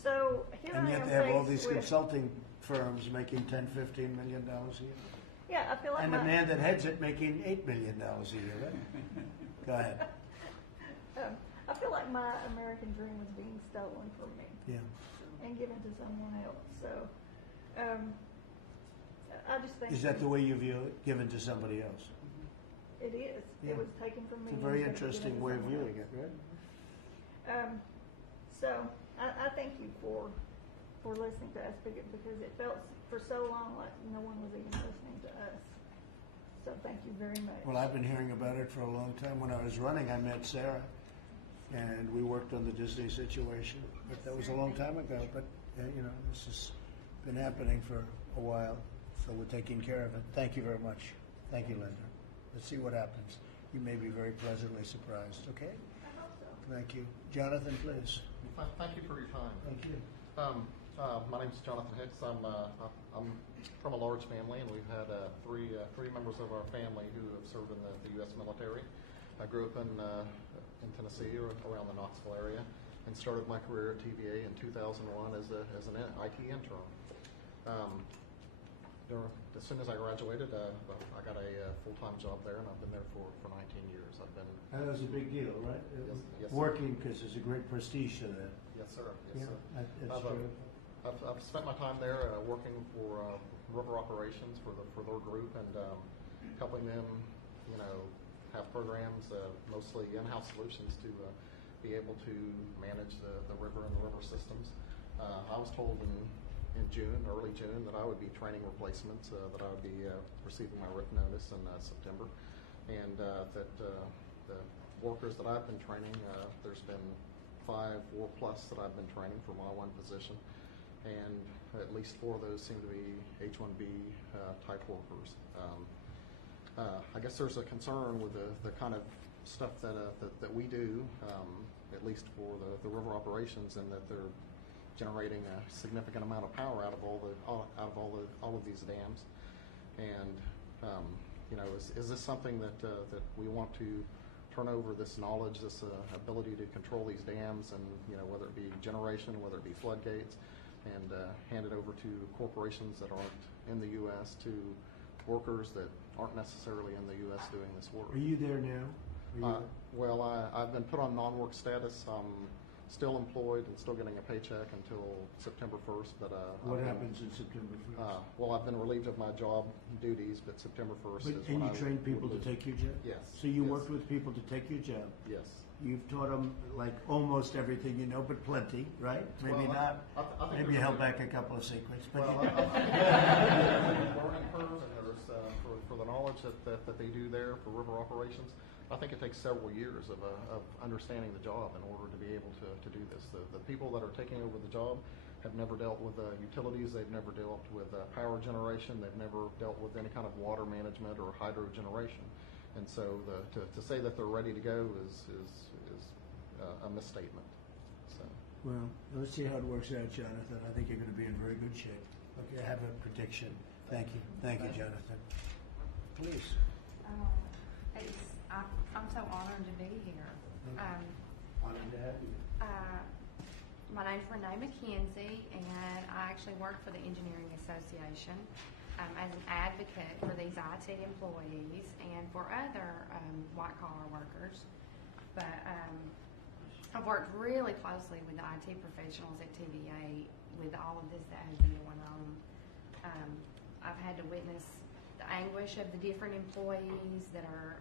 So here And I yet am they have all faced these with- consulting firms making $10, $15 million a year. Yeah, I feel like And the man that heads it making $8 million a year, right? Go ahead. I feel like my American dream was being stolen from me. Yeah. And given to someone else. So, I just think Is that the way you view it? Given to somebody else? it is. Yeah. It was taken from me. It's a very and given interesting to way of someone viewing else. it, right? So I thank you for listening to us because it felt for so long like no one was even listening to us. So thank you very much. Well, I've been hearing about it for a long time. When I was running, I met Sarah, and we worked on the Disney situation. But that was a long time ago. But this has been happening for a while, so we're taking care of it. Thank you very much. Thank you, Linda. Let's see what happens. You may be very pleasantly surprised. Okay. I hope so. Thank you, Jonathan. Please. Thank you for your time. Thank you. My name is Jonathan Hicks. I'm from a large family, and we've had three members of our family who have served in the U.S. military. I grew up in Tennessee, or around the Knoxville area. and started my career at TVA in 2001 as an IT intern. As soon as I graduated, I got a full-time job there, and I've been there for 19 years. I've been That was a big deal, right? Yes, Working, because there's a great prestige to that. yes, sir. Yeah, Yes, sir. that's true. I've spent my time there working for river operations for their group and helping them, have programs, mostly in-house solutions to be able to manage the river and the river systems. I was told in early June, that I would be training replacements, that I would be receiving my written notice in September, and that the workers that I've been training, there's been 4 plus that I've been training for my one position, and at least 4 of those seem to be H-1B type workers. I guess there's a concern with the kind of stuff that we do, at least for the river operations, and that they're generating a significant amount of power out of all of these dams. And is this something that we want to turn over, this knowledge, this ability to control these dams, and whether it be generation, whether it be floodgates, and hand it over to corporations that aren't in the U.S., to workers that aren't necessarily in the U.S. doing this work? Are you there now? Well, I've been put on non-work status. I'm still employed and still getting a paycheck until September 1st. But what happens in September 1st? Well, I've been relieved of my job duties, but September 1st is when And you train people to take your job? Yes. So you yes. worked with people to take your job? Yes. You've taught them like almost everything you know, but plenty, right? Maybe Well, not. I think Maybe you there's held back a couple of secrets. But Well, learning curve, and there's for the knowledge that they do there for river operations. I think it takes several years of understanding the job in order to be able to do this. The people that are taking over the job have never dealt with utilities. They've never dealt with power generation. They've never dealt with any kind of water management or hydro generation. And so to say that they're ready to go is a misstatement. So. Well, let's see how it works out, Jonathan. I think you're going to be in very good shape. Okay, I have a prediction. Thank you. Thank you, Jonathan. Please. I'm so honored to be here. Honored to have you. My name's Renee McKenzie, and I actually work for the Engineering Association as an advocate for these IT employees and for other white-collar workers. But I've worked really closely with the IT professionals at TVA with all of this that has been going on. I've had to witness the anguish of the different employees that are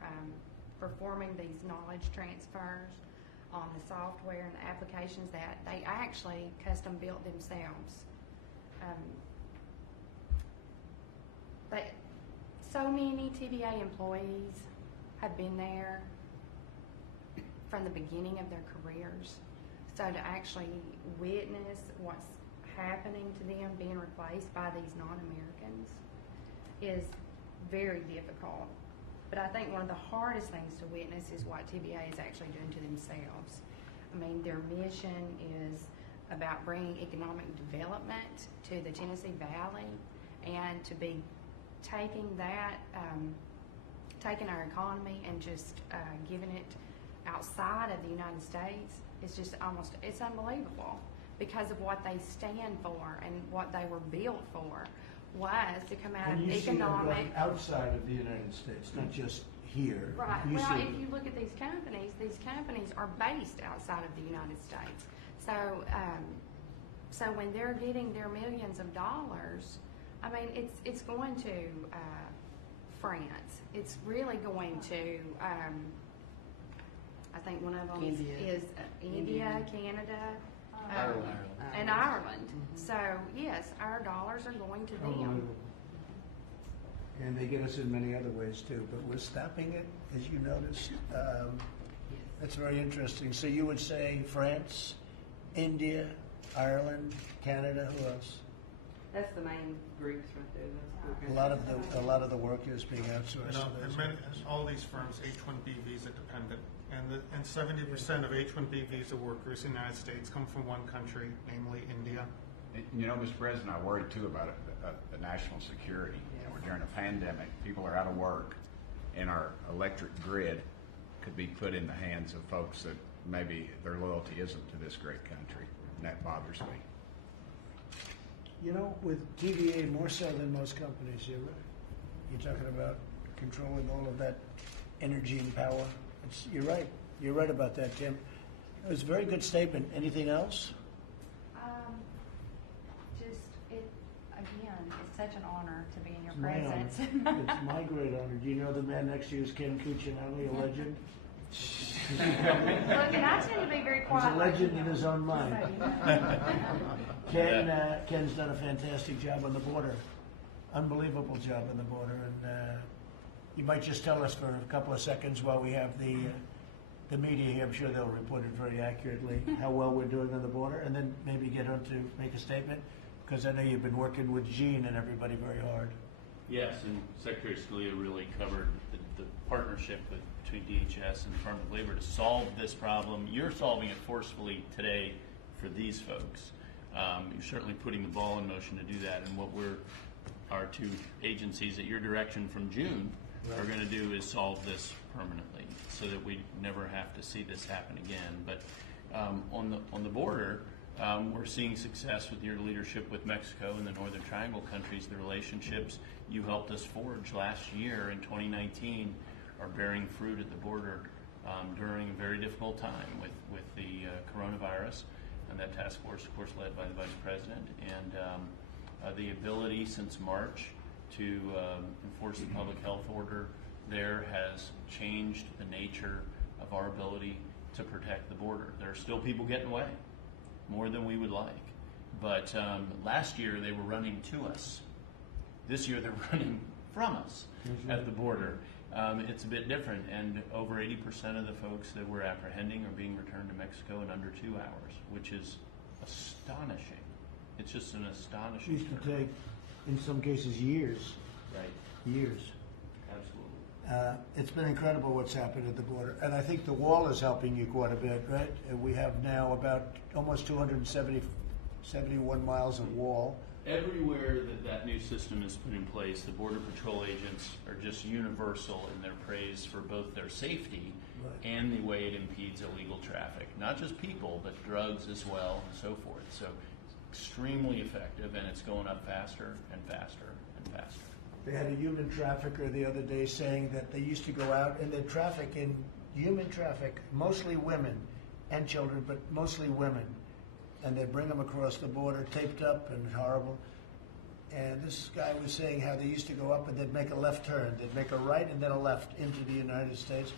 performing these knowledge transfers on the software and the applications that they actually custom built themselves. But so many TVA employees have been there from the beginning of their careers. So to actually witness what's happening to them being replaced by these non-Americans is very difficult. But I think one of the hardest things to witness is what TVA is actually doing to themselves. I mean, their mission is about bringing economic development to the Tennessee Valley, and to be taking that, taking our economy and just giving it outside of the United States. It's just it's unbelievable, because of what they stand for and what they were built for was to come out And of you see them economic. going outside of the United States, not just here. Right. You Well, see if you look at these companies are based outside of the United States. So, so when they're getting their millions of dollars, I mean, it's going to France. It's really going to. I think one of them is India, Canada, and Ireland. So yes, our dollars are going to them. Unbelievable. And they get us in many other ways too, but we're stopping it, as you noticed. That's very interesting. So you would say France, India, Ireland, Canada, who else? That's the main groups right there. A lot of the work is being outsourced. No, to those and all these firms H-1B visa dependent, and 70% of H-1B visa workers in the United States come from one country, namely India. Mr. President, I worried too about the national security. During a pandemic, people are out of work, and our electric grid could be put in the hands of folks that maybe their loyalty isn't to this great country, and that bothers me. You know, with TVA, more so than most companies, you're talking about controlling all of that energy and power. You're right. You're right about that, Tim. It was a very good statement. Anything else? Again, it's such an honor to be in your It's my presence. honor. It's my great honor. Do you know the man next to you is Ken Cuccinelli, a legend? Look, and I tend to be very quiet. He's a legend in his own mind. So, you know. Ken's done a fantastic job on the border. Unbelievable job on the border. And you might just tell us for a couple of seconds while we have the media here. I'm sure they'll report it very accurately, how well we're doing on the border, and then maybe get on to make a statement, because I know you've been working with Gene and everybody very hard. Yes, and Secretary Scalia really covered the partnership between DHS and the Department of Labor to solve this problem. You're solving it forcefully today for these folks. You're certainly putting the ball in motion to do that, and what our two agencies at your direction from June are going to do is solve this permanently, so that we never have to see this happen again. But on the border, we're seeing success with your leadership with Mexico and the Northern Triangle countries. The relationships you helped us forge last year in 2019 are bearing fruit at the border during a very difficult time with the coronavirus, and that task force, of course, led by the Vice President, and the ability since March to enforce the public health order there has changed the nature of our ability to protect the border. There are still people getting away, more than we would like. But last year they were running to us. This year they're running from us at the border. It's a bit different, and over 80% of the folks that we're apprehending are being returned to Mexico in under 2 hours, which is astonishing. It's just an astonishing. It used to take, in some cases, years. Right. Years. Absolutely. It's been incredible what's happened at the border. And I think the wall is helping you quite a bit, right? We have now about almost 271 miles of wall. Everywhere that new system is put in place, the Border Patrol agents are just universal in their praise for both their safety and the way it impedes illegal traffic. Not just people, but drugs as well, and so forth. So extremely effective, and it's going up faster and faster and faster. They had a human trafficker the other day saying that they used to go out and they'd traffic in human traffic, mostly women and children, but mostly women. And they'd bring them across the border, taped up and horrible. And this guy was saying how they used to go up and they'd make a left turn. They'd make a right and then a left into the United States.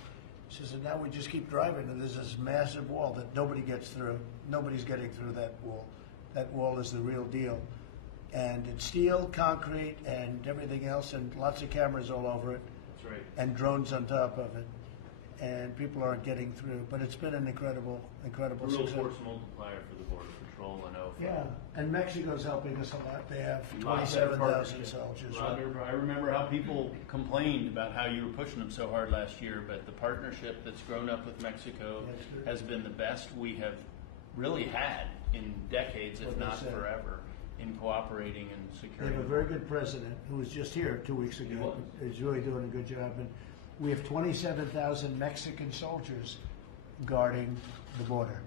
She said, now we just keep driving and there's this massive wall that nobody gets through. Nobody's getting through that wall. That wall is the real deal. And it's steel, concrete, and everything else, and lots of cameras all over it. That's right. And drones on top of it. And people aren't getting through. But it's been an incredible A real success. force multiplier for the Border Patrol and OFA. Yeah, and Mexico's helping us a lot. They have 27,000 soldiers. I remember how people complained about how you were pushing them so hard last year, but the partnership that's grown up with Mexico has been the best we have really had in decades, if not forever, in cooperating and They securing. have a very good president who was just here 2 weeks ago. He's really doing a good job. And we have 27,000 Mexican soldiers guarding the border.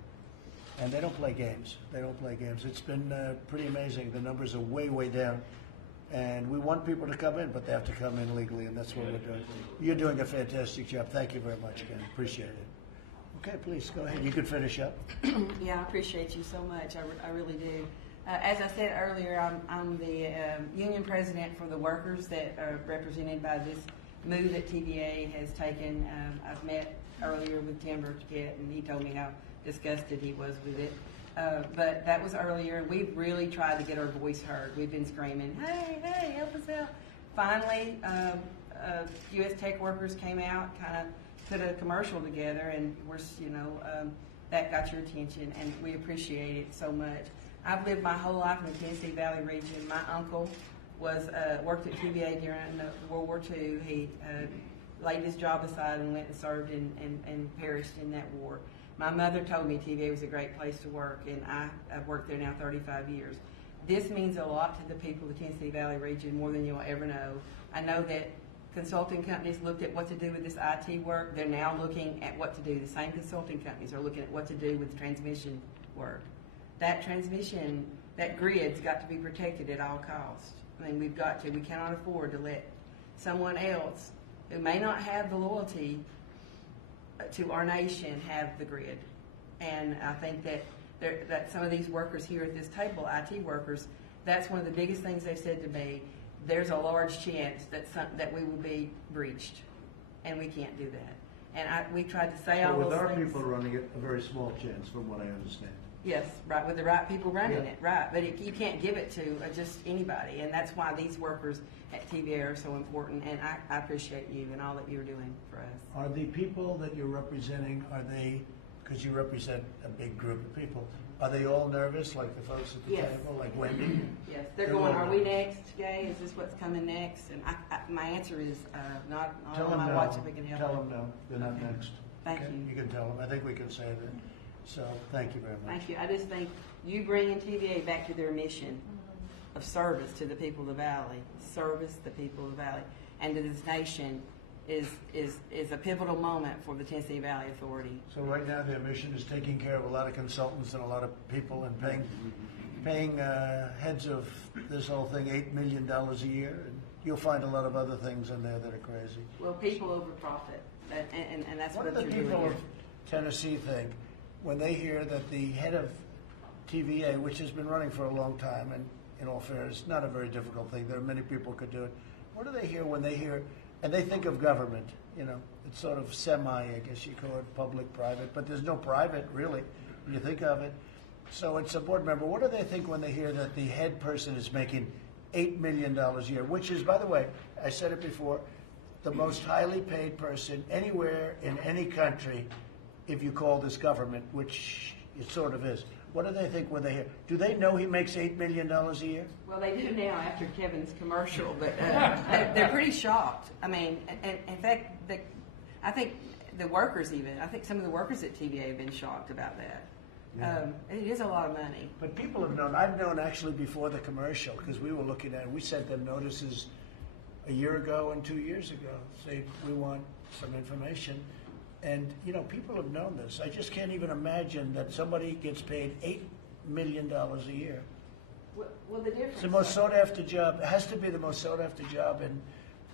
And they don't play games. They don't play games. It's been pretty amazing. The numbers are way, way down. And we want people to come in, but they have to come in legally, and that's what we're doing. You're doing a fantastic job. Thank you very much, Ken. Appreciate it. Okay, please, go ahead. You can finish up. Yeah, I appreciate you so much. I really do. As I said earlier, I'm the union president for the workers that are represented by this move that TVA has taken. I've met earlier with Tim Burkett, and he told me how disgusted he was with it. But that was earlier, and we've really tried to get our voice heard. We've been screaming, hey, help us out. Finally, U.S. Tech workers came out, kind of put a commercial together, and that got your attention, and we appreciate it so much. I've lived my whole life in the Tennessee Valley region. My uncle worked at TVA during World War II. He laid his job aside and went and served and perished in that war. My mother told me TVA was a great place to work, and I've worked there now 35 years. This means a lot to the people of the Tennessee Valley region, more than you'll ever know. I know that consulting companies looked at what to do with this IT work. They're now looking at what to do. The same consulting companies are looking at what to do with transmission work. That transmission, that grid's got to be protected at all costs. I mean, we cannot afford to let someone else who may not have the loyalty to our nation have the grid. And I think that some of these workers here at this table, IT workers, that's one of the biggest things they've said to me. There's a large chance that we will be breached, and we can't do that. And we tried to say all But those with our things. people running it, a very small chance, from what I understand. Yes, right, with the right people running Yeah. it, right. But you can't give it to just anybody, and that's why these workers at TVA are so important, and I appreciate you and all that you're doing for us. Are the people that you're representing, because you represent a big group of people, are they all nervous, like the folks at the Yes. table, like Wendy? Yes, they're They're going, all- are we next, Gay? Is this what's coming next? And my answer is not Tell on them my no. watch if we can help. Tell them no, they're not Okay. next. Thank Okay? you. You can tell them, I think we can say that. So, thank you very much. Thank you. I just think you bringing TVA back to their mission of service to the people of the Valley, service the people of the Valley, and to this nation is a pivotal moment for the Tennessee Valley Authority. So right now, their mission is taking care of a lot of consultants and a lot of people and paying heads of this whole thing $8 million a year. And you'll find a lot of other things in there that are crazy. Well, people over profit, and that's What what, do the you're doing people here. of Tennessee think when they hear that the head of TVA, which has been running for a long time, and in all fairness, not a very difficult thing, there are many people who could do it. What do they hear when they hear, and they think of government, it's sort of semi, I guess you call it, public, private, but there's no private, really, when you think of it. So it's a board member. What do they think when they hear that the head person is making $8 million a year, which is, by the way, I said it before, the most highly paid person anywhere in any country, if you call this government, which it sort of is. What do they think when they hear? Do they know he makes $8 million a year? Well, they do now after Kevin's commercial, but they're pretty shocked. I mean, and in fact, I think the workers I think some of the workers at TVA have been shocked about that. Yeah. It is a lot of money. But people have known. I've known actually before the commercial, because we were looking at it. We sent them notices a year ago and 2 years ago, saying we want some information. And, people have known this. I just can't even imagine that somebody gets paid $8 million a year. Well, the difference. It's the most sought after job. It has to be the most sought after job in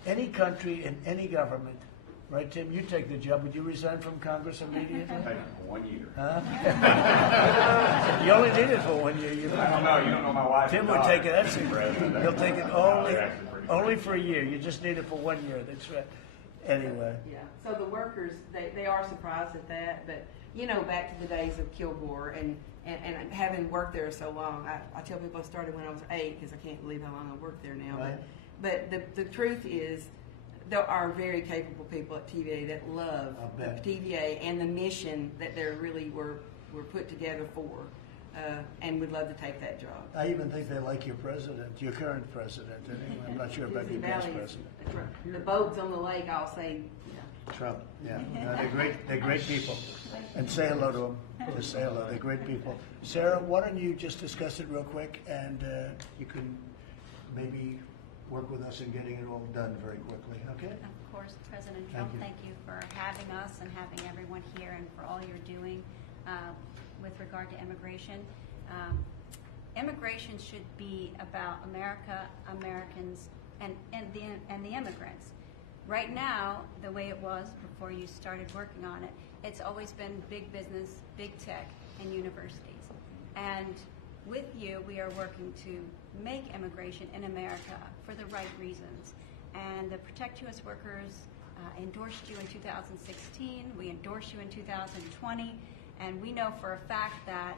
any country, in any government. Right, Tim? You take the job. Would you resign from Congress immediately? Take it for 1 year. Huh? You only need it for 1 year. I don't know. You don't know my wife. Tim and would daughter, take it. That's Mr. it. President. He'll take it No, they're actually pretty only for a year. You just need it for 1 year. That's right. Anyway. Yeah. So the workers, they are surprised at that, but back to the days of Kilgore and having worked there so long, I tell people I started when I was 8 because I can't believe how long I've worked there now. Right. But the truth is, there are very capable people at TVA that love I'll the bet. TVA and the mission that they really were put together for, and would love to take that job. I even think they like your president, your current president. Anyway, I'm not sure about your past president. That's right. The boats on the lake, I'll say, Trump, yeah. No, they're great. They're great people. And say hello to them. Just say hello. They're great people. Sarah, why don't you just discuss it real quick, and you can maybe work with us in getting it all done very quickly. Okay? Of course, President Thank Trump, you. thank you for having us and having everyone here and for all you're doing with regard to immigration. Immigration should be about America, Americans, and the immigrants. Right now, the way it was before you started working on it, it's always been big business, big tech, and universities. And with you, we are working to make immigration in America for the right reasons. And the Protect U.S. Workers endorsed you in 2016. We endorsed you in 2020. And we know for a fact that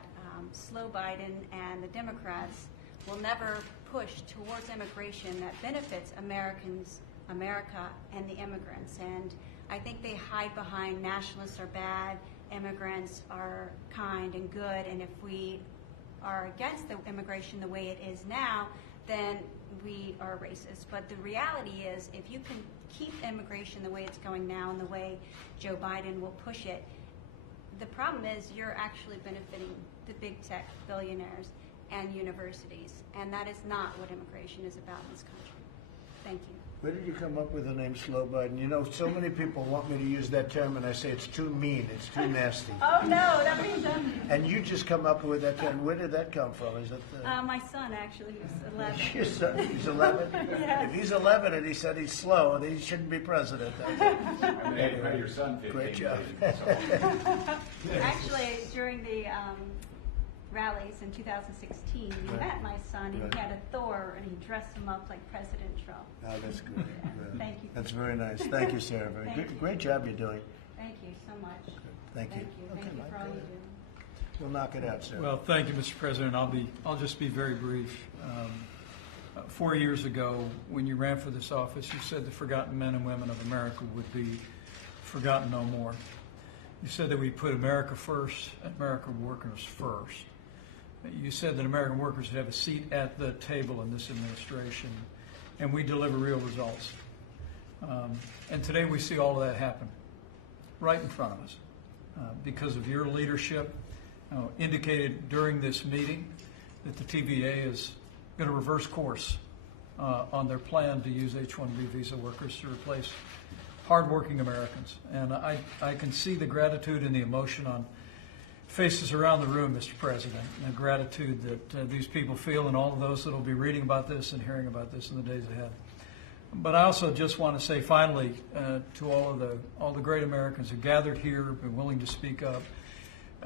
slow Biden and the Democrats will never push towards immigration that benefits Americans, America, and the immigrants. And I think they hide behind nationalists are bad, immigrants are kind and good, and if we are against the immigration the way it is now, then we are racist. But the reality is, if you can keep immigration the way it's going now and the way Joe Biden will push it, the problem is you're actually benefiting the big tech billionaires and universities, and that is not what immigration is about in this country. Thank you. Where did you come up with the name Slow Biden? You know, so many people want me to use that term, and I say it's too mean, it's too nasty. Oh, no, that means And you just come up with that term. Where did that come from? Is that my son, actually, who's 11. your son? He's 11? Yes. If he's 11 and he said he's slow, then he shouldn't be president. I mean, your son 15. Great job. Actually, during the rallies in 2016, we Right. met my son, and Right. he had a Thor, and he dressed him up like President Trump. Oh, that's good. Good. Thank you. That's very nice. Thank you, Sarah. Very Thank good. you. Great job you're doing. Thank you so much. Thank you. Thank you. Okay, Thank you Mike, for all go you ahead. do. We'll knock it out, Sarah. Well, thank you, Mr. President. I'll just be very brief. 4 years ago, when you ran for this office, you said the forgotten men and women of America would be forgotten no more. You said that we put America first, American workers first. You said that American workers would have a seat at the table in this administration, and we deliver real results. And today we see all of that happen right in front of us because of your leadership. Indicated during this meeting that the TVA is going to reverse course on their plan to use H-1B visa workers to replace hardworking Americans. And I can see the gratitude and the emotion on faces around the room, Mr. President, and the gratitude that these people feel, and all of those that will be reading about this and hearing about this in the days ahead. But I also just want to say finally to all the great Americans who gathered here, been willing to speak up,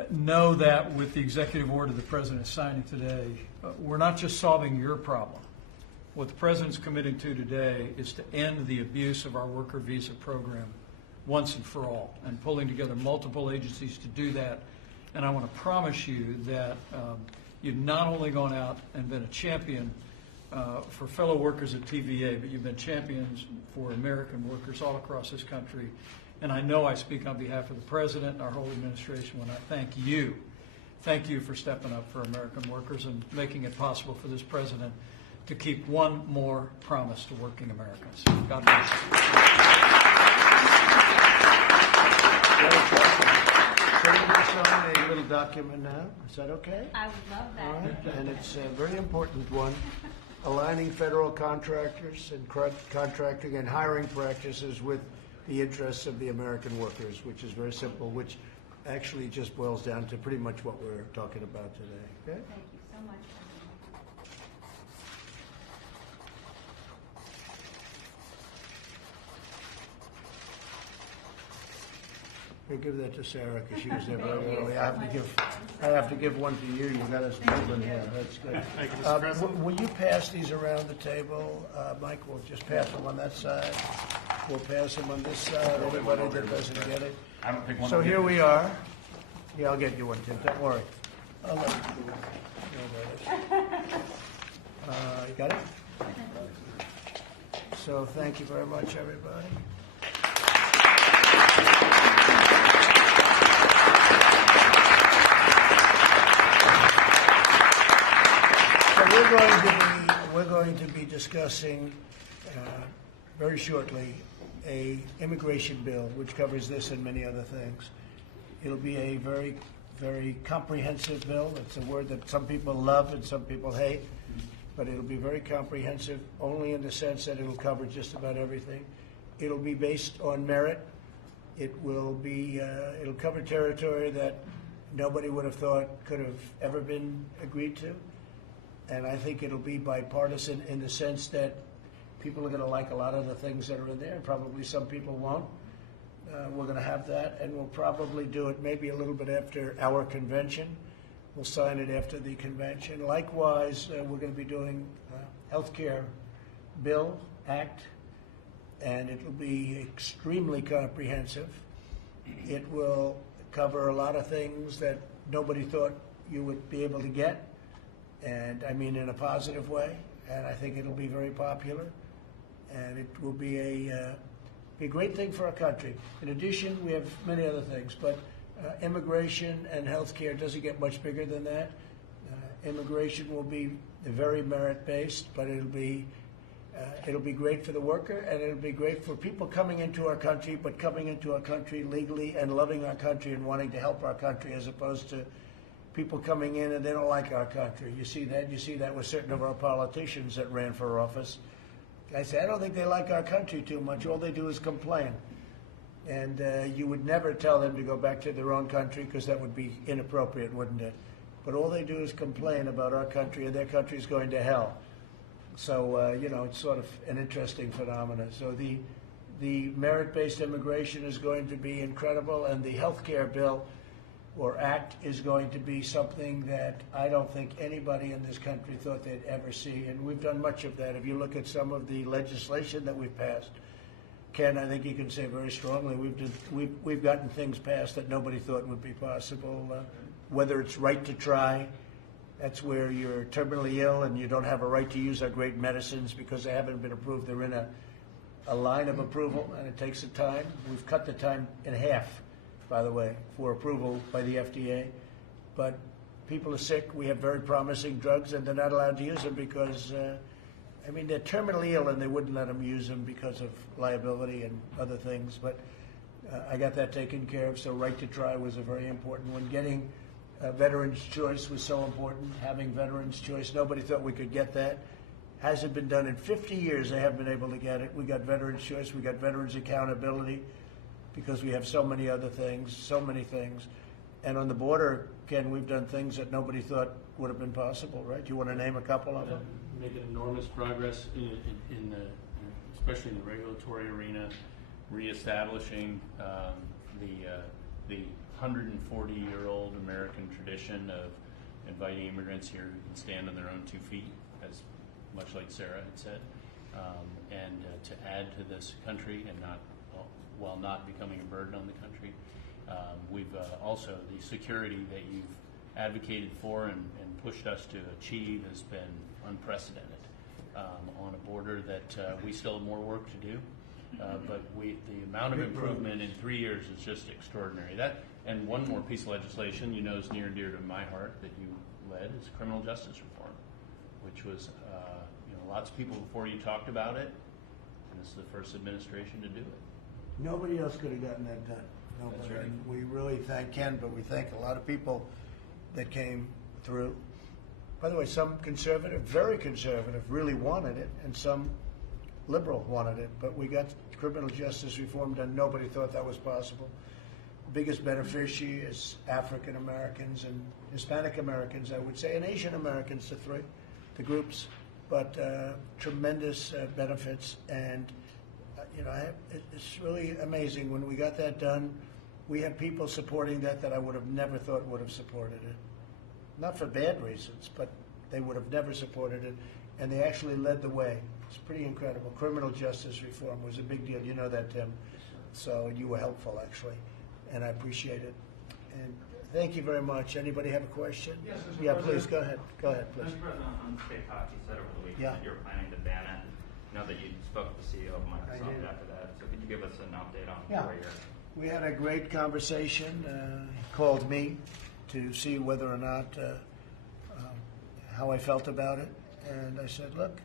know that with the executive order the President is signing today, we're not just solving your problem. What the President's committing to today is to end the abuse of our worker visa program once and for all, and pulling together multiple agencies to do that. And I want to promise you that you've not only gone out and been a champion for fellow workers at TVA, but you've been champions for American workers all across this country. And I know I speak on behalf of the President and our whole administration when I thank you. Thank you for stepping up for American workers and making it possible for this President to keep one more promise to working Americans. God bless you. So we're going to sign a little document now. Is that okay? I would love that. All right, and it's a very important one, aligning federal contractors and contracting and hiring practices with the interests of the American workers, which is very simple, which actually just boils down to pretty much what we're talking about today. Okay? Thank you so much. We'll give that to Sarah because she was there very early. I have to give one to you. You got us moving here. That's good. Thank you, Mr. President. Will you pass these around the table, Mike? We'll just pass them on that side. We'll pass them on this side. Anybody that doesn't get it. I don't think one So will here get we it. are. Yeah, I'll get you one, Tim. Don't worry. I'll let you. You got it? So thank you very much, everybody. So we're going to be discussing very shortly a immigration bill which covers this and many other things. It'll be a very, very comprehensive bill. It's a word that some people love and some people hate, but it'll be very comprehensive only in the sense that it'll cover just about everything. It'll be based on merit. It'll cover territory that nobody would have thought could have ever been agreed to. And I think it'll be bipartisan in the sense that people are going to like a lot of the things that are in there, and probably some people won't. We're going to have that, and we'll probably do it maybe a little bit after our convention. We'll sign it after the convention. Likewise, we're going to be doing healthcare bill, act, and it will be extremely comprehensive. It will cover a lot of things that nobody thought you would be able to get, and I mean in a positive way, and I think it'll be very popular, and it will be a great thing for our country. In addition, we have many other things, but immigration and healthcare doesn't get much bigger than that. Immigration will be very merit-based, but it'll be great for the worker, and it'll be great for people coming into our country, but coming into our country legally and loving our country and wanting to help our country, as opposed to people coming in and they don't like our country. You see that? You see that with certain of our politicians that ran for office. I say, I don't think they like our country too much. All they do is complain. And you would never tell them to go back to their own country because that would be inappropriate, wouldn't it? But all they do is complain about our country, and their country's going to hell. So, it's sort of an interesting phenomenon. So the merit-based immigration is going to be incredible, and the health care bill or act is going to be something that I don't think anybody in this country thought they'd ever see. And we've done much of that. If you look at some of the legislation that we've passed, Ken, I think you can say very strongly we've gotten things passed that nobody thought would be possible. Whether it's right to try, that's where you're terminally ill and you don't have a right to use our great medicines because they haven't been approved. They're in a line of approval, and it takes a time. We've cut the time in half, by the way, for approval by the FDA. But people are sick. We have very promising drugs, and they're not allowed to use them because, they're terminally ill, and they wouldn't let them use them because of liability and other things. But I got that taken care of, so right to try was a very important one. Getting Veterans Choice was so important. Having Veterans Choice, nobody thought we could get that. Hasn't been done in 50 years. They haven't been able to get it. We got Veterans Choice. We got Veterans Accountability because we have so many other things, so many things. And on the border, Ken, we've done things that nobody thought would have been possible, right? Do you want to name a couple of them? Making enormous progress in the, especially in the regulatory arena, reestablishing the 140-year-old American tradition of inviting immigrants here who can stand on their own 2 feet, as much like Sarah had said, and to add to this country and while not becoming a burden on the country. We've also, the security that you've advocated for and pushed us to achieve has been unprecedented on a border that we still have more work to do. But the amount of improvement in 3 years is just extraordinary. And one more piece of legislation is near and dear to my heart that you led is criminal justice reform, which was lots of people before you talked about it, and this is the first administration to do it. Nobody else could have gotten that done. Nobody. That's right. And we really thank Ken, but we thank a lot of people that came through. By the way, some conservative, very conservative, really wanted it, and some liberal wanted it. But we got criminal justice reform done. Nobody thought that was possible. The biggest beneficiary is African Americans and Hispanic Americans, I would say, and Asian Americans, the groups. But tremendous benefits, and it's really amazing. When we got that done, we had people supporting that I would have never thought would have supported it. Not for bad reasons, but they would have never supported it, and they actually led the way. It's pretty incredible. Criminal justice reform was a big deal. You know that, Tim. So you were helpful, actually, and I appreciate it. And thank you very much. Anybody have a question? Yes, Mr. Yeah, President. please, go ahead. Go ahead, please. Mr. President, on TikTok, you said over the weekend Yeah. that you're planning to ban it. I know that you spoke with the CEO of Microsoft did. after that. So could you give us an update on Yeah. where you're? We had a great conversation. He called me to see whether or not how I felt about it, and I said, look,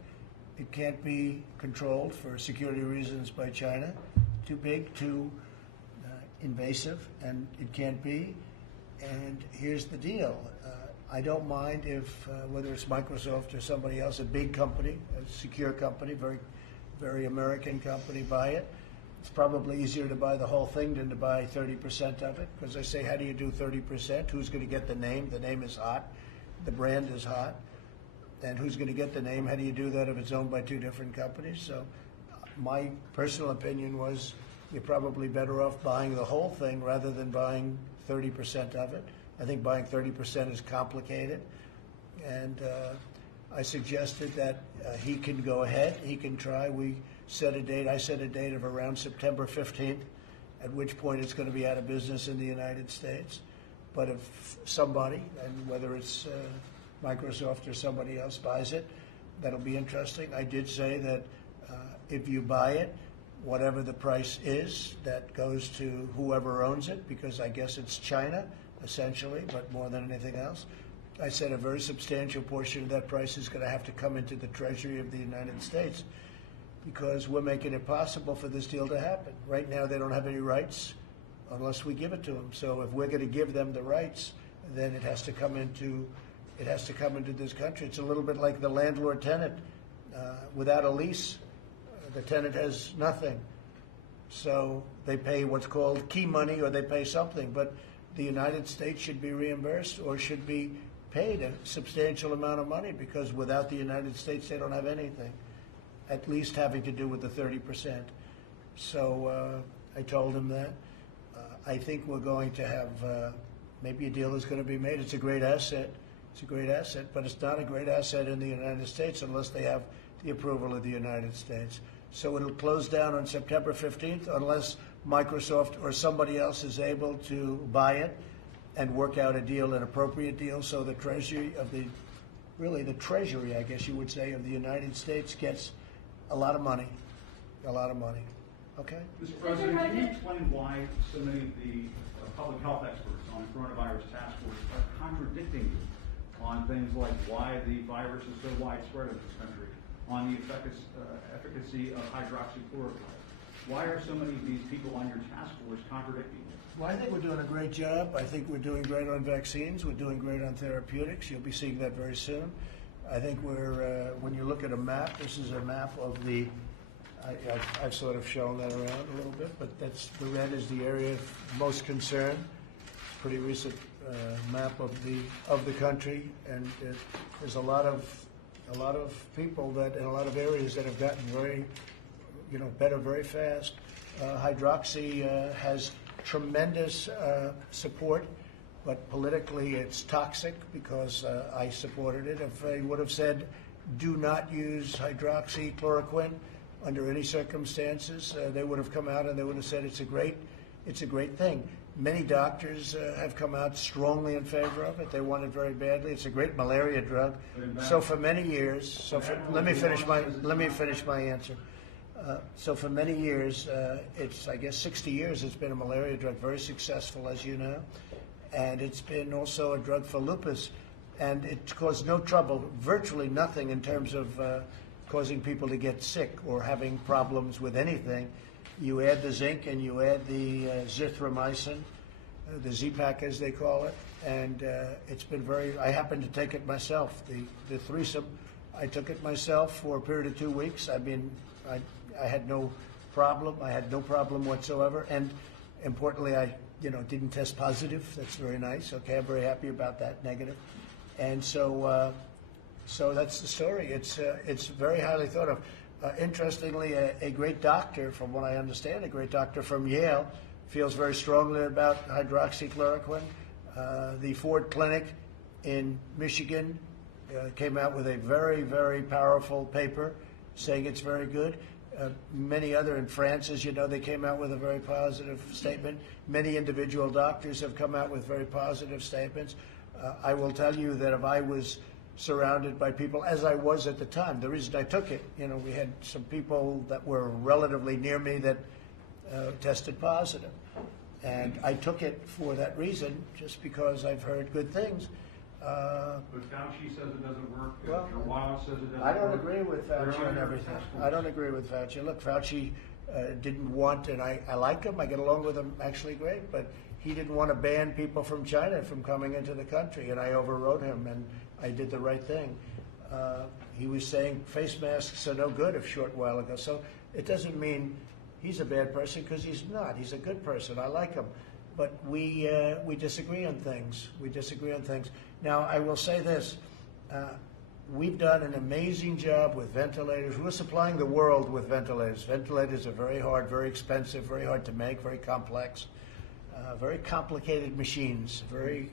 it can't be controlled for security reasons by China. Too big, too invasive, and it can't be. And here's the deal. I don't mind if, whether it's Microsoft or somebody else, a big company, a secure company, very, very American company, buy it. It's probably easier to buy the whole thing than to buy 30% of it, because I say, how do you do 30%? Who's going to get the name? The name is hot. The brand is hot. And who's going to get the name? How do you do that if it's owned by two different companies? So my personal opinion was you're probably better off buying the whole thing rather than buying 30% of it. I think buying 30% is complicated. And I suggested that he can go ahead. He can try. We set a date. I set a date of around September 15th, at which point it's going to be out of business in the United States. But if somebody, and whether it's Microsoft or somebody else buys it, that'll be interesting. I did say that if you buy it, whatever the price is, that goes to whoever owns it, because I guess it's China, essentially, but more than anything else. I said a very substantial portion of that price is going to have to come into the Treasury of the United States, because we're making it possible for this deal to happen. Right now, they don't have any rights unless we give it to them. So if we're going to give them the rights, then it has to come into this country. It's a little bit like the landlord-tenant. Without a lease, The tenant has nothing. So they pay what's called key money, or they pay something. But the United States should be reimbursed or should be paid a substantial amount of money, because without the United States, they don't have anything, at least having to do with the 30%. So I told him that. I think we're going to have, maybe a deal is going to be made. It's a great asset. It's a great asset, but it's not a great asset in the United States unless they have the approval of the United States. So it'll close down on September 15th unless Microsoft or somebody else is able to buy it and work out a deal, an appropriate deal, so the Treasury of the, really the Treasury, I guess you would say, of the United States gets a lot of money. A lot of money. Okay? Mr. President, can you explain why so many of the public health experts on the coronavirus task force are contradicting you on things like why the virus is so widespread in this country, on the efficacy of hydroxychloroquine? Why are so many of these people on your task force contradicting you? Well, I think we're doing a great job. I think we're doing great on vaccines. We're doing great on therapeutics. You'll be seeing that very soon. I think we're, when you look at a map, this is a map of the, I've sort of shown that around a little bit, but that's, the red is the area of most concern. Pretty recent map of the country, and there's a lot of people that in a lot of areas that have gotten very, better very fast. Hydroxy has tremendous support, but politically it's toxic, because I supported it. If I would have said, do not use hydroxychloroquine under any circumstances, they would have come out and they would have said it's a great thing. Many doctors have come out strongly in favor of it. They want it very badly. It's a great malaria drug. So for many years, let me finish my answer. So for many years, it's, I guess 60 years, it's been a malaria drug, very successful, as you know. And it's been also a drug for lupus. And it caused no trouble, virtually nothing in terms of causing people to get sick or having problems with anything. You add the zinc and you add the zithromycin, the Z-Pak as they call it, and it's been very, I happen to take it myself. The threesome, I took it myself for a period of 2 weeks. I mean, I had no problem. I had no problem whatsoever, and importantly, I didn't test positive. That's very nice. Okay, I'm very happy about that, negative. And so that's the story. It's very highly thought of. Interestingly, a great doctor, from what I understand, a great doctor from Yale, feels very strongly about hydroxychloroquine. The Ford Clinic in Michigan came out with a very, very powerful paper saying it's very good. Many other in France, as you know, they came out with a very positive statement. Many individual doctors have come out with very positive statements. I will tell you that if I was surrounded by people, as I was at the time, the reason I took it, we had some people that were relatively near me that tested positive. And I took it for that reason, just because I've heard good things. But Fauci says it doesn't work. Well, Wallace says it doesn't work. I don't agree with Fauci on everything. I don't agree with Fauci. Look, Fauci didn't want, and I like him, I get along with him actually great, but he didn't want to ban people from China from coming into the country, and I overrode him, and I did the right thing. He was saying face masks are no good a short while ago, so it doesn't mean he's a bad person, because he's not. He's a good person. I like him. But we disagree on things. We disagree on things. Now, I will say this. We've done an amazing job with ventilators. We're supplying the world with ventilators. Ventilators are very hard, very expensive, very hard to make, very complex, very complicated machines, very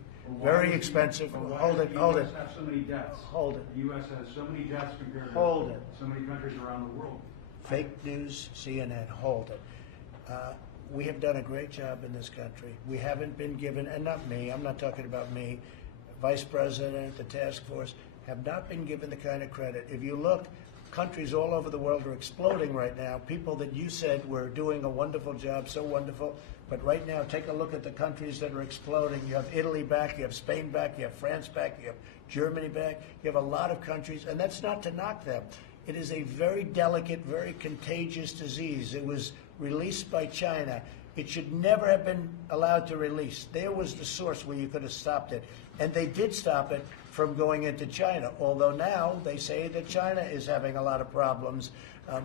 expensive. Hold it. The U.S. have so many deaths. Hold it. The U.S. has so many deaths compared to so many countries around the world. Fake news, CNN, hold it. We have done a great job in this country. We haven't been given, and not me, I'm not talking about me, Vice President, the task force, have not been given the kind of credit. If you look, countries all over the world are exploding right now. People that you said were doing a wonderful job, so wonderful, but right now, take a look at the countries that are exploding. You have Italy back, you have Spain back, you have France back, you have Germany back, you have a lot of countries, and that's not to knock them. It is a very delicate, very contagious disease. It was released by China. It should never have been allowed to release. There was the source where you could have stopped it. And they did stop it from going into China, although now they say that China is having a lot of problems.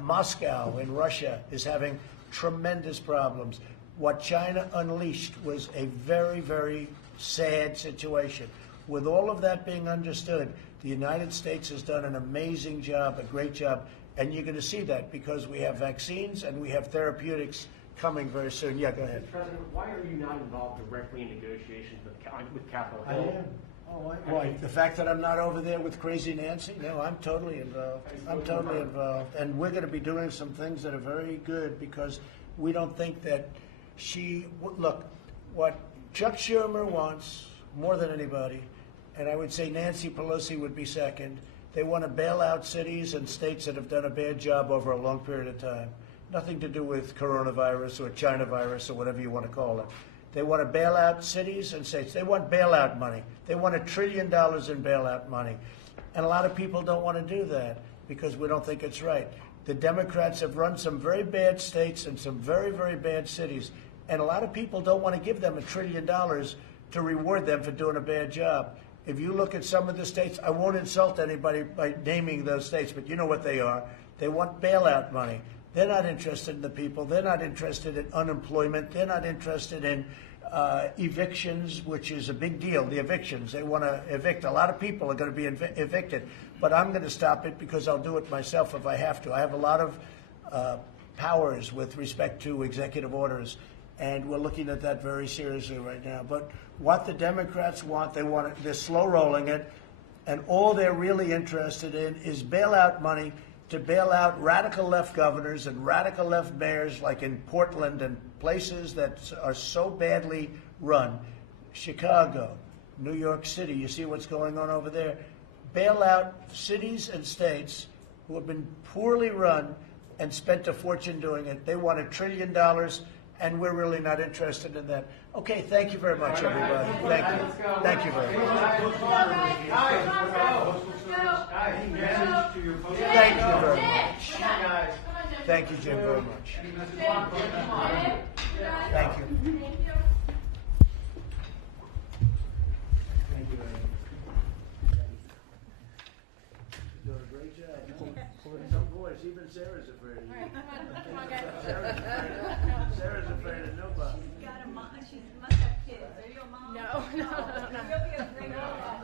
Moscow in Russia is having tremendous problems. What China unleashed was a very, very sad situation. With all of that being understood, the United States has done an amazing job, a great job, and you're going to see that because we have vaccines and we have therapeutics coming very soon. Yeah, go ahead. Mr. President, why are you not involved directly in negotiations with Capitol I Hill? am. Oh, why? The fact that I'm not over there with Crazy Nancy? No, I'm totally involved. I'm totally involved. And we're going to be doing some things that are very good because we don't think that look, what Chuck Schumer wants more than anybody, and I would say Nancy Pelosi would be second, they want to bail out cities and states that have done a bad job over a long period of time. Nothing to do with coronavirus or China virus or whatever you want to call it. They want to bail out cities and states. They want bailout money. They want $1 trillion in bailout money. And a lot of people don't want to do that because we don't think it's right. The Democrats have run some very bad states and some very, very bad cities. And a lot of people don't want to give them $1 trillion to reward them for doing a bad job. If you look at some of the states, I won't insult anybody by naming those states, but you know what they are. They want bailout money. They're not interested in the people. They're not interested in unemployment. They're not interested in evictions, which is a big deal, the evictions. They want to evict. A lot of people are going to be evicted. But I'm going to stop it because I'll do it myself if I have to. I have a lot of powers with respect to executive orders, and we're looking at that very seriously right now. But what the Democrats want, they're slow rolling it, and all they're really interested in is bailout money to bail out radical left governors and radical left mayors like in Portland and places that are so badly run. Chicago, New York City, you see what's going on over there. Bail out cities and states who have been poorly run and spent a fortune doing it. They want $1 trillion, and we're really not interested in that. Okay, thank you very much, everybody. Thank you. Thank you very much. Thank you very much. Thank you, Jim, very much. Thank you. Thank you, Amy. You're doing a great job. Some boys, even Sarah's afraid of you. Sarah's afraid of nobody. She must have kids. Are you a mom? No. You'll be a great mom.